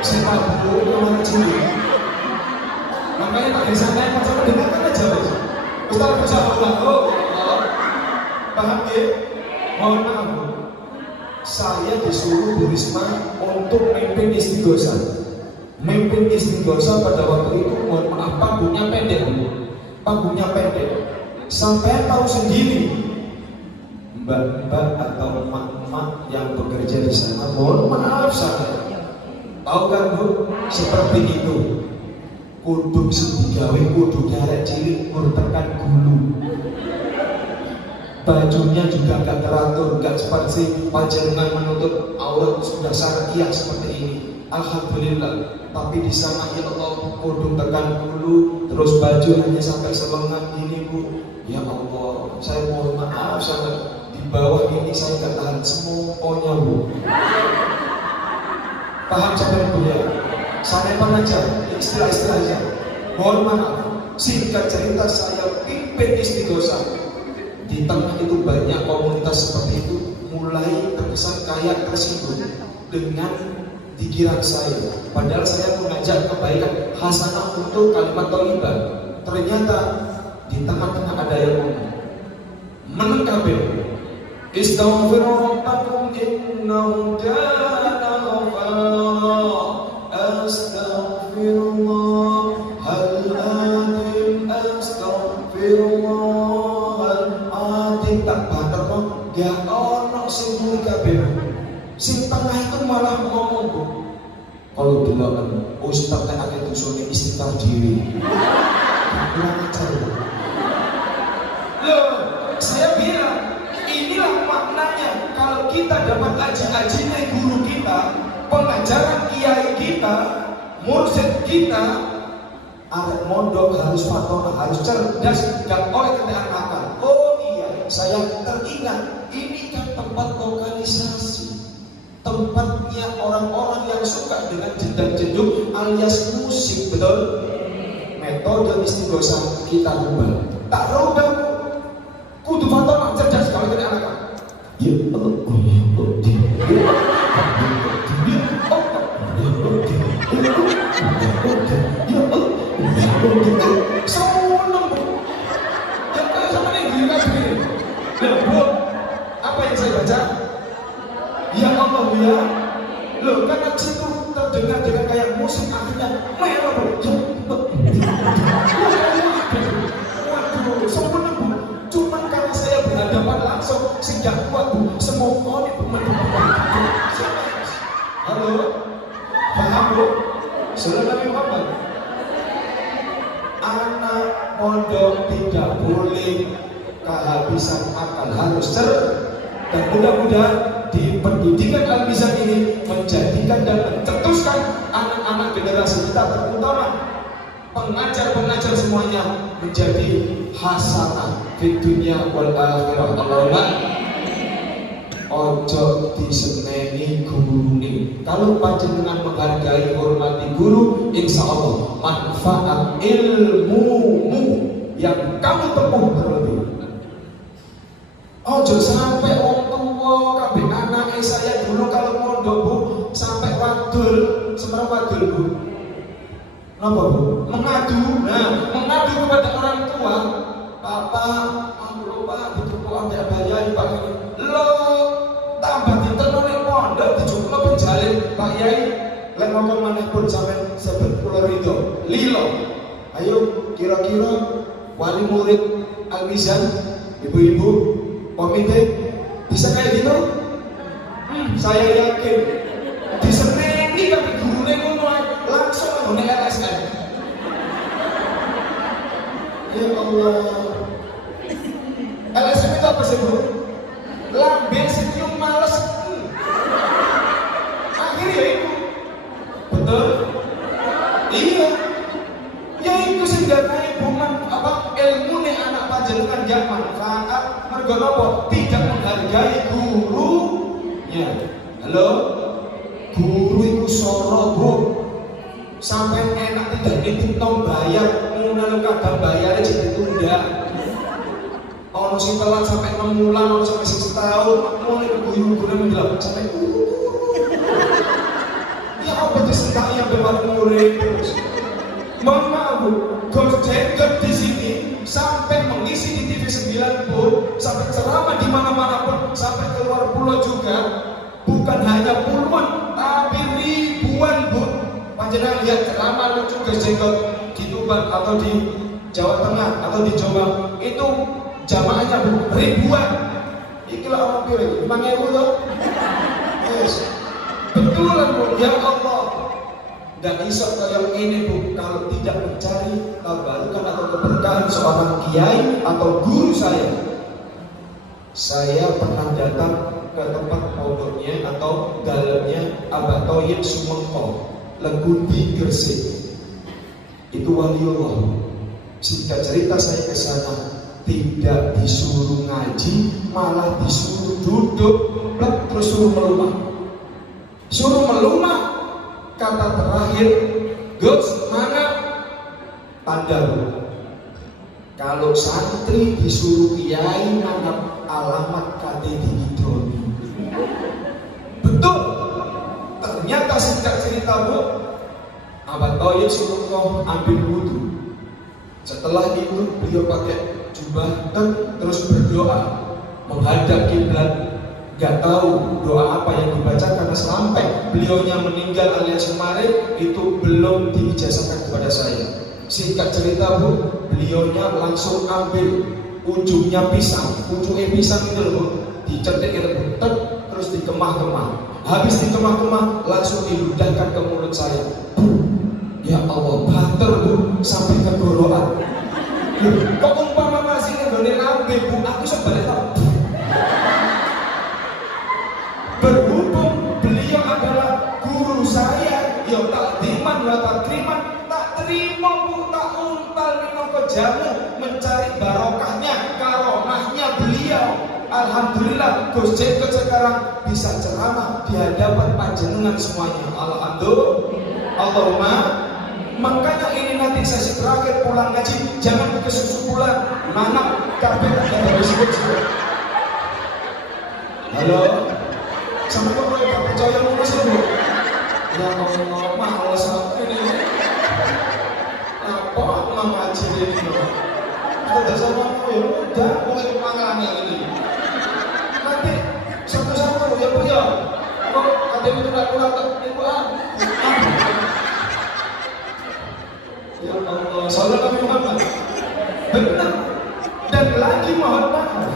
Sepak bola orang cilik. Makanya tak disampaikan sama dengarkan aja Mas. Ustaz bisa ulang. Paham ya? Mohon maaf Bu. Saya disuruh Bu Risma untuk memimpin istighosa. Memimpin istighosa pada waktu itu, mohon maaf, panggungnya pendek Bu. Panggungnya pendek. Sampai tahu sendiri mbak-mbak atau emak-emak yang bekerja di sana, mohon maaf saya. Tahu kan Bu, seperti itu. Kudu digawe kudu nyarek cilik tekan gulu. Bajunya juga gak teratur, gak seperti panjenengan menutup aurat sudah syariah seperti ini. Alhamdulillah. Tapi di sana ya Allah kudu tekan gulu, terus baju hanya sampai selengan gini Bu. Ya Allah, saya mohon maaf sangat. Di bawah ini saya gak tahan semuanya Bu. Paham sampai Bu ya? Saya pengajar, istilah-istilahnya. Mohon maaf, singkat cerita saya pimpin istighosa. Di tengah itu banyak komunitas seperti itu mulai terkesan kayak tersinggung dengan pikiran saya. Padahal saya mengajak kebaikan hasanah untuk kalimat thayyibah. Ternyata di tengah-tengah ada yang ngomong menengkabe istaghfiru rabbakum innahu kana ghafara astaghfirullah hal adim astaghfirullah tak banter kok gak ono sing muni kabeh. Sing tengah itu malah ngomong Bu, kalau delok ustaz nek akeh dosane istighfar dhewe. Kurang ajar. Loh, saya bilang inilah maknanya kalau kita dapat aji-ajinya guru kita, pengajaran kiai kita, mursyid kita, arek mondok harus fatwa, harus cerdas, gak oleh kendaraan akal. Saya teringat, ini kan tempat lokalisasi, tempatnya orang-orang yang suka dengan jendak-jenduk alias musik, betul? Metode istighosa kita rubah, tak rubah. Kudu fatwa cerdas kalau kita anak. Ya Allah, apa yang saya baca? Ya Allah ya. Loh, karena situ terdengar dengan kayak musik akhirnya melo. Waduh, sempurna Bu. Cuman karena saya berhadapan langsung sehingga kuat Bu. Semoga ini halo, paham Bu? Saudara Nabi Muhammad. Anak pondok tidak boleh kehabisan akal, harus cerdas. Dan mudah-mudahan di pendidikan Al-Mizan ini menjadikan dan mencetuskan anak-anak generasi kita, terutama pengajar-pengajar semuanya menjadi hasanah di dunia wal akhirah. Allahumma ojo diseneni gurune. Kalau panjenengan menghargai hormati guru, insya Allah manfaat ilmumu yang kamu tempuh terlebih. Ojo sampai orang tua kabeh anake saya dulu kalau mondok Bu sampai wadul, semerang wadul Bu. Napa Bu? Mengadu. Nah, mengadu kepada orang tua. Papa, aku lupa dituku ambek bayai Pak ini. Lo tambah diterus ning pondok dijupuk penjalin Pak Yai. Lek ngomong manapun sampean sebut kula ridho. Lilo. Ayo kira-kira wali murid Al-Mizan, ibu-ibu komite bisa kayak gitu? Saya yakin diseneni tapi gurune ngono langsung ngene LSM. Ya Allah. LSM itu apa sih Bu? Lambe senyum males. Akhirnya itu betul? Iya. Ya itu sing gak buman apa ilmu nih anak panjenengan gak manfaat mergo napa tidak menghargai gurunya. Halo, guru itu soro Bu. sampai enak tidak dititong bayar, ngono kadang bayarnya jadi tunda. Ono sing telat sampai 6 bulan, ono sampai setahun, mulai guyu-guyune menjelang sampai ya apa disentak yang bebas murid terus. Mohon maaf Bu, Gojek di sini sampai mengisi di TV 9 pun, sampai ceramah di mana-mana pun, sampai keluar pulau juga, bukan hanya puluhan, tapi ribuan Bu. Panjenengan lihat ceramah lucu Gojek di Tuban atau di Jawa Tengah atau di Jawa itu jamaahnya Bu, ribuan. Ikilah orang pilih 5.000 loh. Yes. Betulan Bu, ya Allah. Dan bisa kayak ini Bu, kalau tidak mencari tabarukan atau keberkahan seorang kiai atau guru saya pernah datang ke tempat pondoknya atau dalamnya Abah Thoyib Sumengko, Legundi Gresik. Itu waliullah. Singkat cerita saya ke sana, tidak disuruh ngaji, malah disuruh duduk, terus suruh melumah. Suruh melumah. Kata terakhir, Gus, mana tanda? Kalau santri disuruh kiai nanggap alamat KTD Hidroni. Betul. Ternyata singkat cerita Bu, Abah Thoyib suruh ambil wudhu. Setelah itu beliau pakai jubah terus berdoa menghadap kiblat. Gak tahu doa apa yang dibaca karena sampai beliaunya meninggal alias kemarin itu belum diijazahkan kepada saya. Singkat cerita Bu, beliaunya langsung ambil ujungnya pisang, ujungnya pisang itu Bu, dicetik itu terus dikemah-kemah. Habis dikemah-kemah langsung diludahkan ke mulut saya. Ya Allah, bater Bu sampai ke gorokan. Kok umpama masih nggone ambil Bu, aku sebenarnya tahu. Berhubung beliau adalah guru saya, ya takdiman wa takriman, tak terima Bu, tak untal minangka jamu mencari barokahnya, karomahnya beliau. Alhamdulillah Gus Jeket sekarang bisa ceramah di hadapan panjenengan semuanya. Alhamdulillah. Allahumma. Makanya ini nanti sesi terakhir pulang ngaji, jangan kesusulan, mana kabeh ada risiko. Halo. Sampai kok gak percaya ngurus Bu? Ya Allah, mahal sampai ini. Apa aku ngaji ini? Kita sama aku ya udah mulai mangane ini. Nanti satu-satu ya Bu ya. Kok ada yang tidak pulang ke Ibu Ya Allah, saudara kami Muhammad. Benar. Dan lagi mohon maaf,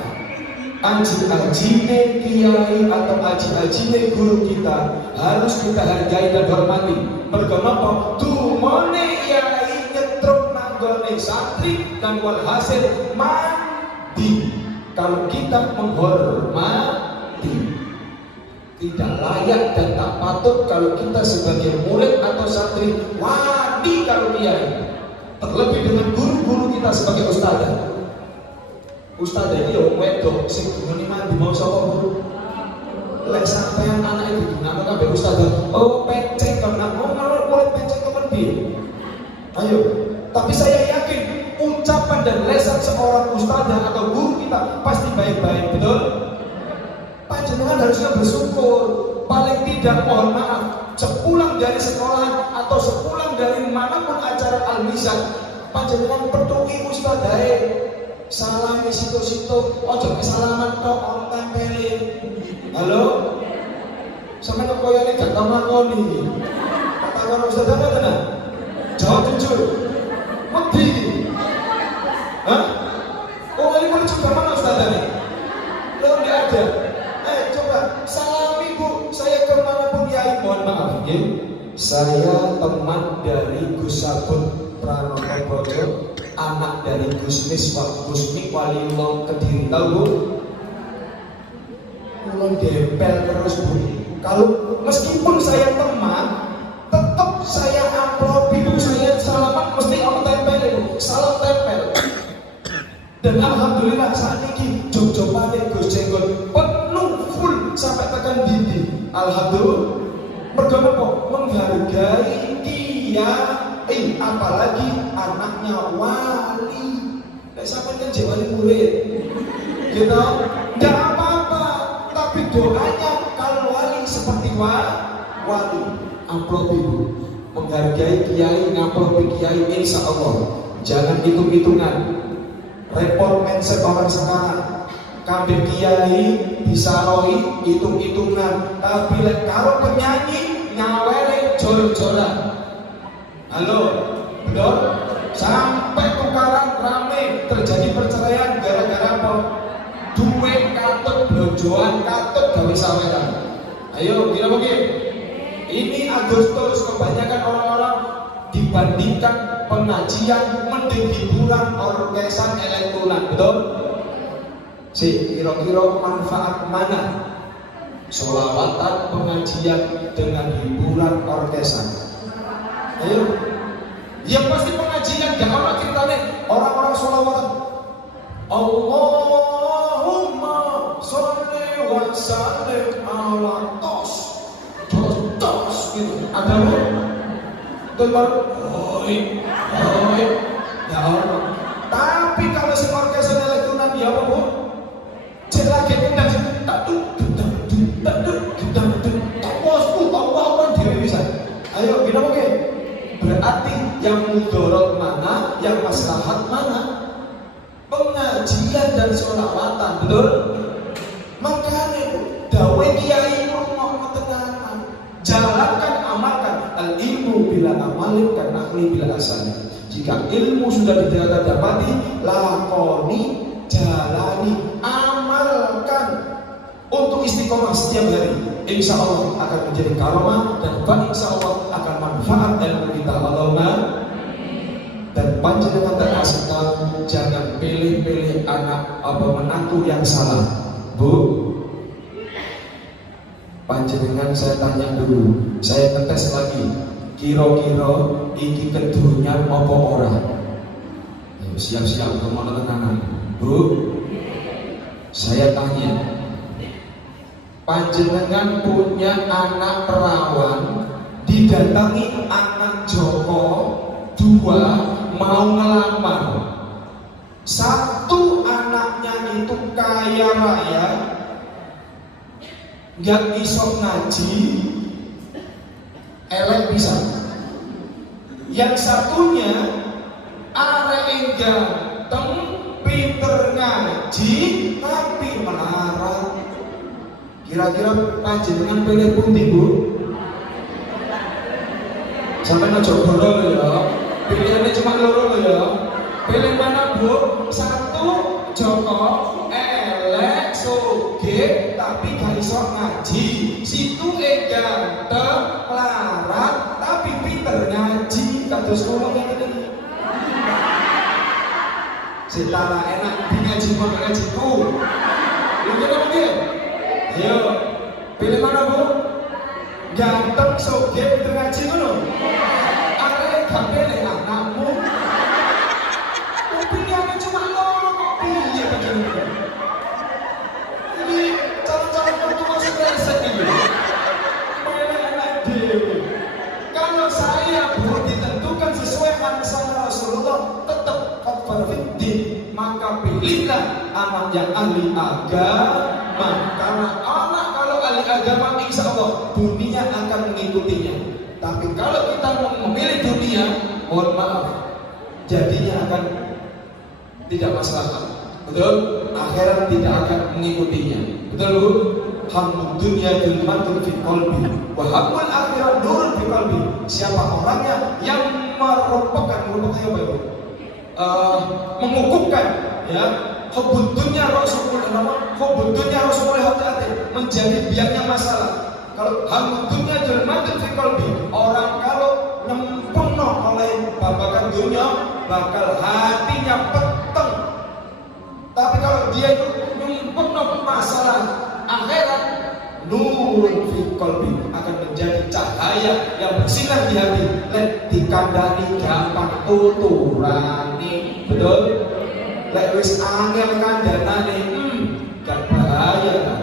aji-ajine kiai atau aji-ajine guru kita harus kita hargai dan hormati. Mergo napa? Tumone kiai nyetruk nanggone santri dan walhasil mandi. Kalau kita menghormati, tidak layak dan tak patut kalau kita sebagai murid atau santri wani kalau kiai. Terlebih dengan guru-guru kita sebagai ustadzah. Ustadzah ini yang wedok, sing dungane mandi mau sapa Bu? Lek sampean anake didungane kabeh ustadzah. Oh, pecek karena mulai pecek kemen piye? Ayo, tapi saya yakin ucapan dan lesan seorang ustadzah atau guru kita pasti baik-baik, betul? Panjenengan harusnya bersyukur. Paling tidak mohon maaf, sepulang dari sekolah atau sepulang dari manapun acara al-mizan, panjenengan petuki ustadzah. Salam situ-situ, ojo kesalaman tok on tempeli. Halo? Sampe kok koyone gak tau ngakoni. Katakan ustaz apa tenan? Jawab jujur. Wedi. Hah? Oh, ini mau coba mana ustaz ini? Lo enggak ada. Coba salami Bu, saya kemanapun ya, mohon maaf ya. Saya teman dari Gus Sabun Pranoto Projo, anak dari Gus Miswak Waliullah Kediri, tahu Bu? Mulai dempel terus Bu. Kalau meskipun saya teman, tetap saya amplopi Bu, saya salaman mesti aku tempel Bu, salam tempel. Dan alhamdulillah saat ini jog-jogane Gus Jenggot penuh full sampai tekan dinding. Alhamdulillah. Mergo apa? Menghargai kiai kiai, apalagi anaknya wali. Sampai kan wali murid, gitu, nggak apa-apa. Tapi doanya kalau wali seperti wali, amplop ibu, menghargai kiai, ngamplopi kiai, insya Allah. Jangan hitung-hitungan, repot mindset orang sekarang. Kambing kiai disaroi hitung-hitungan, tapi kalau penyanyi nyawere jor-joran. Halo, betul? Sampai tukaran rame, terjadi perceraian gara-gara apa? Duit katut, blojoan katut, gawe saweran. Ayo, gila begini. Ini Agustus kebanyakan orang-orang dibandingkan pengajian mending hiburan orkesan elektronik, betul? Kira-kira manfaat mana sholawatan pengajian dengan hiburan orkesan? Ayo, ya pasti pengajian, gak orang ceritanya orang-orang sholawatan Allahumma sholli wa sallim ala tos gitu. Ada apa? Tuh ya Allah. Tapi kalau si orkesan elektronik ya apa bu? Cek lagi kendang ayo kita oke. Berarti yang mudorot mana, yang maslahat mana? Pengajian dan sholawatan, betul? Makanya dawe kiai ngomong tenanan, jalankan, amalkan. Al ilmu bila amalin kan akli bila asal. Jika ilmu sudah didapati, lakoni, jalani, amalkan untuk istiqomah setiap hari. Insya Allah akan menjadi karomah dan insya Allah akan manfaat ilmu kita. Allahumma. Dan panjenengan terkasih tahu, jangan pilih-pilih anak atau menantu yang salah, Bu. Panjenengan saya tanya dulu, saya ngetes lagi. Kira-kira iki kedunya apa ora? Ayo siap-siap kemana tenanan, Bu. Saya tanya, panjenengan punya anak perawan, didatangi anak Joko, dua mau ngelamar. Satu anaknya itu kaya raya, nggak iso ngaji, elek bisa. Yang satunya arek ganteng, pinter ngaji, tapi melarat. Kira-kira panjenengan pilih pundi, Bu? Sampai ngejok bodoh ya. Pilihannya cuma loro ya. Pilih mana, Bu? Satu Joko elek soge tapi gak iso ngaji. Situ ganteng larat tapi pinter ngaji. Kados kula ngene. Setara enak di ngaji kok ngajiku. Lho kok piye? Ayo, pilih mana, Bu? Ganteng, soge, pinter ngaji ngono. Arek gak pilih anakmu. Pilihannya cuma loro kok piye begini? Ini calon-calon mertua sudah reset ini. Enak dewe. Kalau saya, Bu, ditentukan sesuai mansan Rasulullah, tetap kafar fiddin, maka pilihlah anak yang ahli agama. Karena anak kalau ahli agama, insya Allah dunia akan mengikutinya. Tapi kalau kita memilih dunia, mohon maaf, jadinya akan tidak masalah. Betul? Akhirat tidak akan mengikutinya. Betul, Bu? Hamud dunia zulmatun fi qalbi wa hamul akhirat nurun fi qalbi. Siapa orangnya yang merupakan apa, Bu? Mengukuhkan, ya, hubuntunya Rasulullah hati-hati menjadi biangnya masalah. Kalau hamdunya jelmatin fi qalbi, orang kalau nyempurna oleh babakan dunia bakal hatinya peteng. Tapi kalau dia itu nyempurna masalah akhirat, nurun fi qalbi, akan menjadi cahaya yang bersinar di hati. Lek dikandani gampang tuturane, betul? Lek wis angel kandhanane, gak bahaya kan?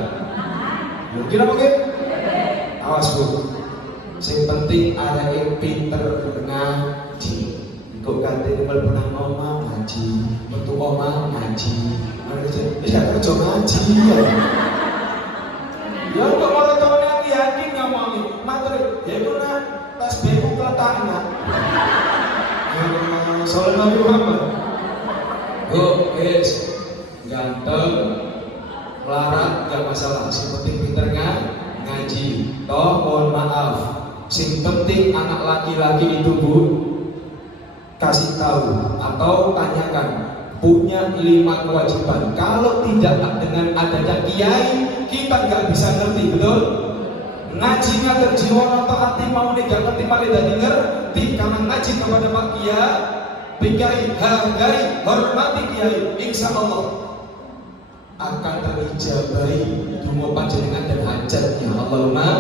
Mungkin apa? Awas, Bu. Sing penting areke pinter ngaji. Kok kate mlebu nang omah ngaji, metu omah ngaji. Wis gak kerja ngaji ya. Ya kok ora tau nek yakin ngomongi. Matur, ya iku nang tas beku keletakna. Sallallahu Muhammad. Go, guys. Ganteng, melarat gak masalah. Sing penting pinter ngaji. Toh mohon maaf. Sing penting anak laki-laki itu Bu, kasih tahu atau tanyakan punya 5 kewajiban. Kalau tidak dengan adanya kiai, kita nggak bisa ngerti, betul? Ngajinya terjiwa atau hati mau nih gak ngerti paling dari ngerti. Karena ngaji kepada Pak Kiai, hargai, hormati Kiai, insya Allah akan terijabahi dungo panjenengan dan hajatnya. Allahumma.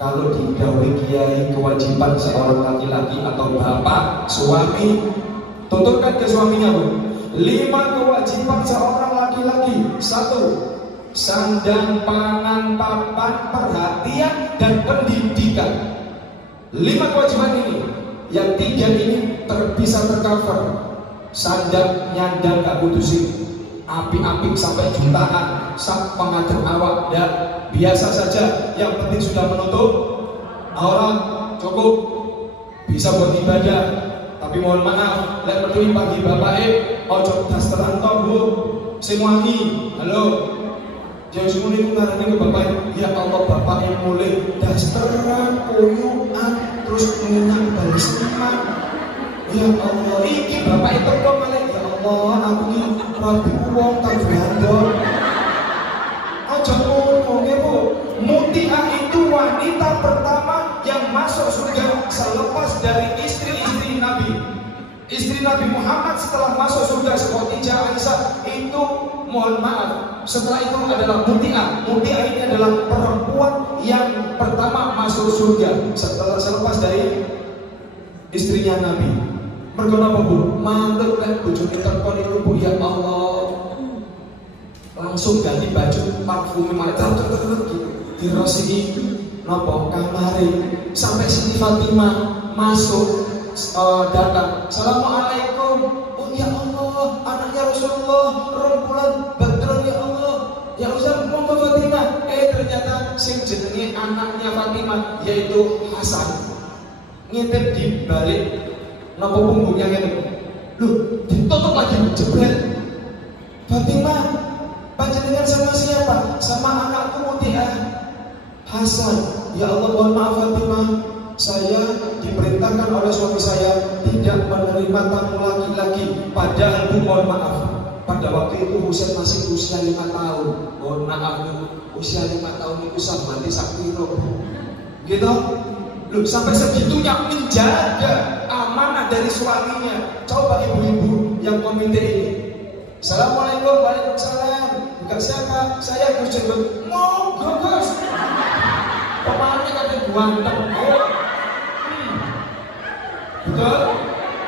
Kalau digawe kiai kewajiban seorang laki-laki atau bapak, suami, tuturkan ke suaminya Bu. 5 kewajiban seorang laki-laki. 1. Sandang, pangan, papan, perhatian, dan pendidikan. 5 kewajiban ini. Yang 3 ini bisa tercover. Sandang, nyandang, gak putusin. Api-api sampai jutaan, pengatur awak dan biasa saja. Yang penting sudah menutup aurat, cukup bisa buat ibadah. Tapi mohon maaf, lek metu pagi bapake ojo dasteran tok Bu, sing wangi. Halo. Jangan semua niku ngarani ke bapak. Ya Allah, bapake mulai dasteran, koyuan, terus ngunyah bali semat. Ya Allah, iki bapak itu kok malah ya Allah, aku ini rabi wong tak berandor. Aja ngomong ya Bu. Mutiah itu wanita pertama yang masuk surga selepas dari istri-istri Nabi. Istri Nabi Muhammad setelah masuk surga Khadijah, Aisyah itu mohon maaf. Setelah itu adalah Mutiah. Mutiah ini adalah perempuan yang pertama masuk surga selepas dari istrinya Nabi. Mergo napa Bu? Mantuk kan bojone tekon itu Bu, ya Allah. Langsung ganti baju, parfum macam gitu. Dirosiki napa kamare sampai Siti Fatimah masuk datang. Assalamualaikum. Oh ya Allah, anaknya Rasulullah, rembulan badrun ya Allah. Ya Ustaz, monggo Fatimah. Ternyata sing jenenge anaknya Fatimah yaitu Hasan. Ngintip di balik napa punggungnya ngene. Loh, ditutup lagi jebret. Fatimah, panjenengan sama siapa? Sama anakku Mutiah. Hasan. Ya Allah, mohon maaf Fatimah. Saya diperintahkan oleh suami saya tidak menerima tamu laki-laki. Padahal Bu, mohon maaf, pada waktu itu Husain masih usia 5 tahun. Mohon maaf Bu, usia 5 tahun itu sama mati sakiro. Gitu? Loh, sampai segitunya menjaga amanah dari suaminya. Coba ibu-ibu yang komite ini. Assalamualaikum, waalaikumsalam. Bukan siapa? Saya Gus Jenggot. Monggo Gus. Kemarin ada guanteng. Betul?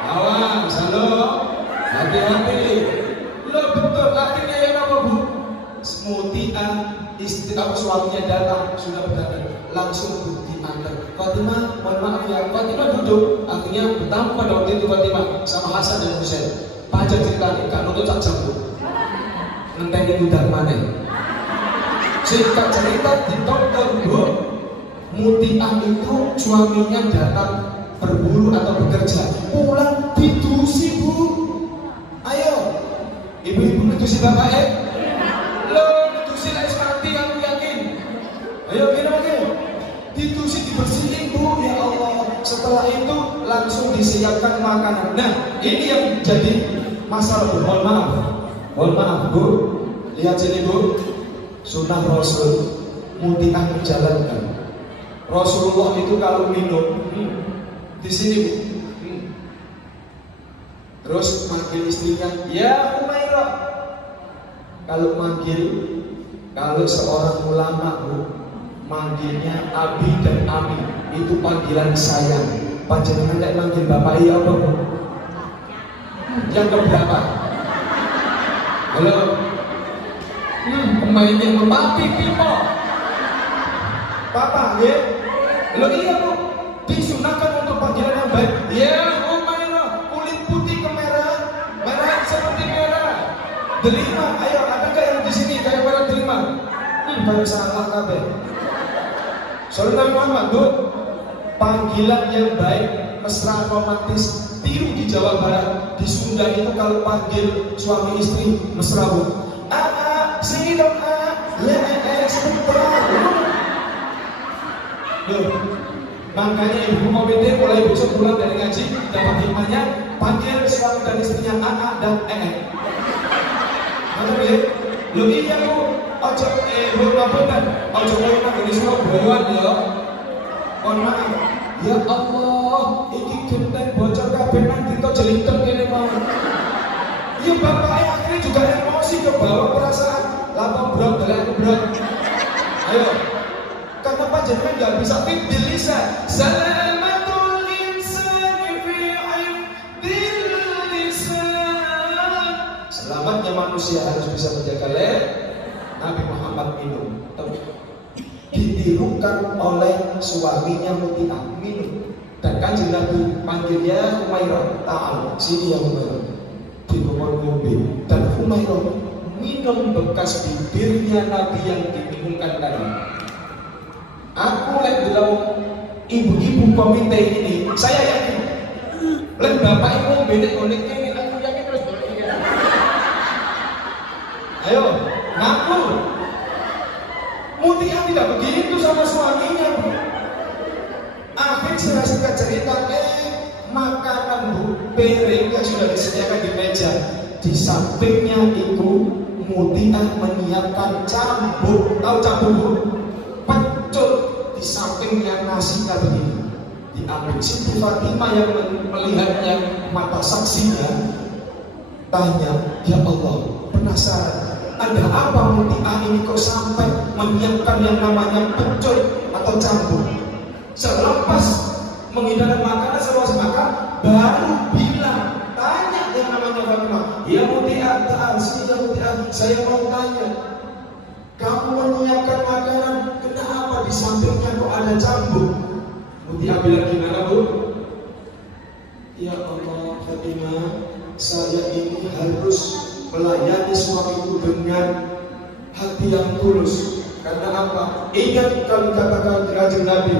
Awas, halo. Hati-hati. Loh betul, artinya yang apa Bu? Mutiah, istri apa suaminya datang, sudah berdatang, langsung diantar. Fatimah, mohon maaf ya, Fatimah duduk. Artinya bertamu pada waktu itu Fatimah sama Hasan dan Husain. Panjang ceritanya, gak nutut sak jam Bu. Ngenteni budak mana? Singkat cerita ditonton Bu. Mutiah itu suaminya datang berburu atau bekerja, pulang didusi Bu. Ayo, ibu-ibu didusi bapak lo didusi lagi mati, aku yakin. Ayo gimana didusi dibersihin Bu, ya Allah. Setelah itu langsung disiapkan makanan. Nah ini yang jadi masalah Bu. Mohon maaf Bu, lihat sini Bu, sunnah Rasul Mutiah menjalankan. Rasulullah itu kalau minum di sini Bu, terus manggil istrinya, ya Umairah. Kalau kalau seorang ulama Bu, manggilnya Abi dan Ami, itu panggilan sayang. Panjenengan nek manggil bapak iya apa Bu? Yang keberapa? Halo? Pemainnya papi Pimo. Papa nggih. Lo iya bu, disunahkan untuk panggilan yang baik. Ya Umairah, kulit putih kemerahan, merah seperti merah. Delima, ayo ada nggak yang di sini kayak para delima? Kayak salah kabeh. Soalnya Nabi Muhammad bu, panggilan yang baik, mesra romantis, tiru di Jawa Barat, di Sunda itu kalau panggil suami istri mesra bu. Sini dong ya sebentar. Loh, makanya ibu mau bete mulai besok pulang dari ngaji dapat hikmahnya panggil suami dan istrinya dan Mana ya? Loh iya bu, ojo bu ngapunten, ojo koyo nang ngene Surabaya ya. Mohon maaf. Ya Allah, iki genteng bocor kabeh nang dito jelinteng kene mau. Iya bapaknya akhirnya juga emosi kebawa perasaan. Lapor brok, dalam brok. Ayo. Karena panjenengan nggak bisa fitbil lisan. Salamatul insani fi ifdil lisan. Selamatnya manusia harus bisa menjaga leher. Nabi Muhammad minum. Ditirukan oleh suaminya Muti'ah minum. Dan kanjeng Nabi panggilnya Humairah. Ta'al, sini ya Humairah. Di rumah ngombe. Dan Humairah minum bekas bibirnya Nabi yang diminumkan tadi. Aku lihat dalam ibu-ibu komite ini, saya yakin. Lihat bapak ibu benek-benek ini, aku yakin terus benek. Ayo, ngaku. Muti'ah tidak begitu sama suaminya. Akhirnya saya singkat cerita, makanan bu, piring yang sudah disediakan di meja, di sampingnya itu Muti'ah menyiapkan cambuk. Tahu cambuk bu? Pecel di sampingnya nasi tadi ini. Diambil Siti Fatimah yang melihatnya mata saksinya. Tanya, ya Allah, penasaran. Ada apa Muti'ah ini kok sampai menyiapkan yang namanya pecel atau cambuk? Selepas menghidangkan makanan, selepas makan, baru bilang, tanya yang namanya Fatimah. Ya Muti'ah, ya Muti'ah, saya mau tanya. Kamu menyiapkan makanan, kenapa di sampingnya kok ada cambuk? Muti'ah bilang gimana bu? Ya Allah Fatimah, saya ini harus melayani suamiku dengan hati yang tulus. Karena apa? Ingat kalau katakan kanjeng Nabi,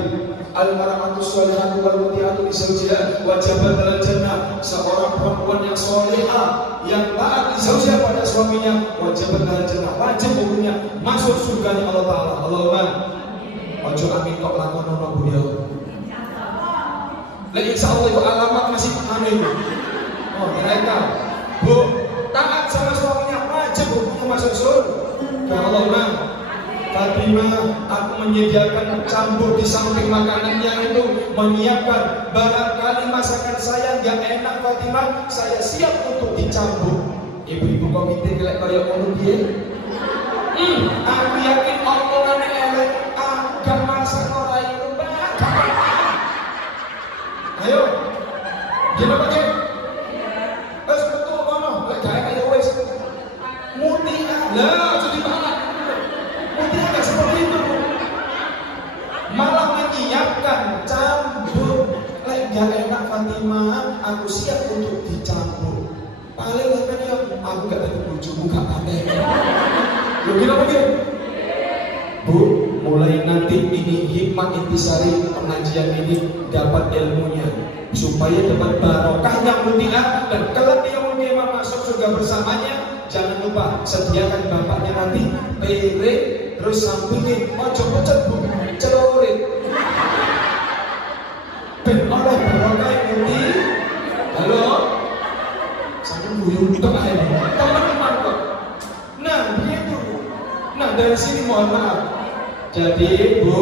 al-mar'atu sholihatu wal muti'atu li zawjiha wajibat dalam jannah. Seorang perempuan yang solehah, yang taat li zawjiha pada suaminya, wajibat dalam jannah, wajib hukumnya masuk surganya Allah Ta'ala. Allahumma ojo amin kok lakonono beliau. Lah insyaallah itu alamat masih aneh. Oh mereka bu taat sama suaminya, wajib hukumnya masuk surga. Allahumma Fatimah, aku menyediakan cambuk di samping makanannya itu, menyiapkan barangkali masakan saya nggak enak Fatimah, saya siap untuk dicambuk. Ibu-ibu komite kelek kaya ngono piye? Aku yakin omongane elek, agak masak ora itu banget. Ayo, gini pakai. Wes betul ngono, lek gawe kaya wes. Muti'ah lah, jadi mana? Muti'ah gak seperti itu. Malah menyiapkan cambuk. Lek gak enak Fatimah, aku siap untuk dicambuk. Paling kan ya, aku gak ada bojomu gak pakai. Lo kira begini? Bu, mulai nanti ini hikmah intisari pengajian ini dapat ilmunya supaya dapat barokahnya Muti'ah dan kelak dia Muti'ah masuk surga bersamanya. Jangan lupa sediakan bapaknya nanti piring terus sampingin ojo pecet bu, celurit. Ben oleh barokah Muti'ah. Halo, sampai buyung tok ae teman-teman kok. Nah begitu. Nah dari sini mohon maaf. Jadi bu,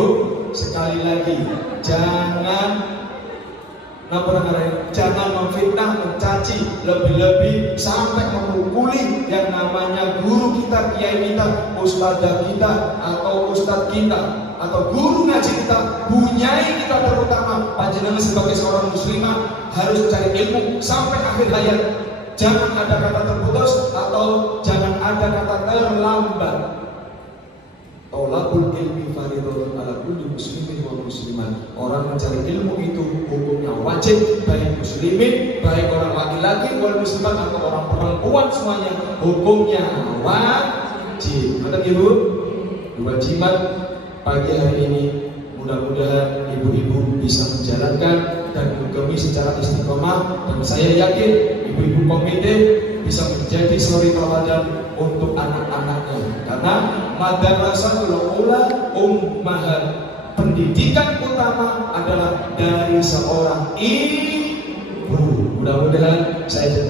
sekali lagi jangan memfitnah, mencaci, lebih-lebih sampai memukuli yang namanya guru kita, kiai kita, ustadzah kita, atau ustadz kita, atau guru ngaji kita, bunyai kita terutama. Panjenengan sebagai seorang muslimah harus cari ilmu sampai akhir hayat. Jangan ada kata terputus atau jangan ada kata terlambat. Tolabul ilmi fardhun ala kulli muslimin wa muslimat. Orang mencari ilmu itu hukumnya wajib, baik muslimin, baik orang laki-laki wal muslimat atau orang perempuan, semuanya hukumnya wajib. Kata Ibu, kewajiban pagi hari ini mudah-mudahan ibu-ibu bisa menjalankan dan menggembi secara istiqomah, dan saya yakin ibu-ibu komite bisa menjadi suri teladan untuk anak-anaknya, karena madrasatul ula ummahat, pendidikan utama adalah dari seorang ibu. Mudah-mudahan saya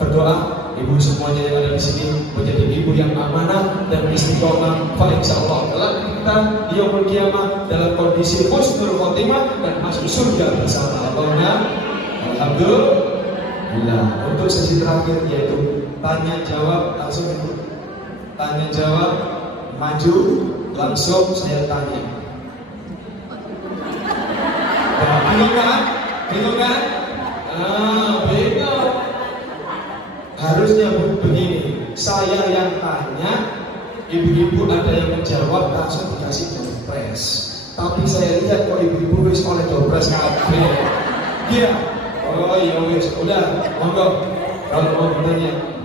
berdoa ibu semuanya yang ada di sini menjadi ibu yang amanah dan istiqomah. Insyaallah kelak kita di yaumul kiamah dalam kondisi husnul khotimah dan masuk surga bersama Allahnya. Alhamdulillah. Untuk sesi terakhir yaitu tanya jawab, langsung itu tanya jawab, maju langsung saya tanya. Bingung kan? Bingung kan? Bingung. Harusnya begini, saya yang tanya, ibu-ibu ada yang menjawab langsung dikasih dompres. Tapi saya lihat kok ibu-ibu wis oleh dompres kabeh. Iya. Oh iya wis, udah, monggo. Kalau mau bertanya,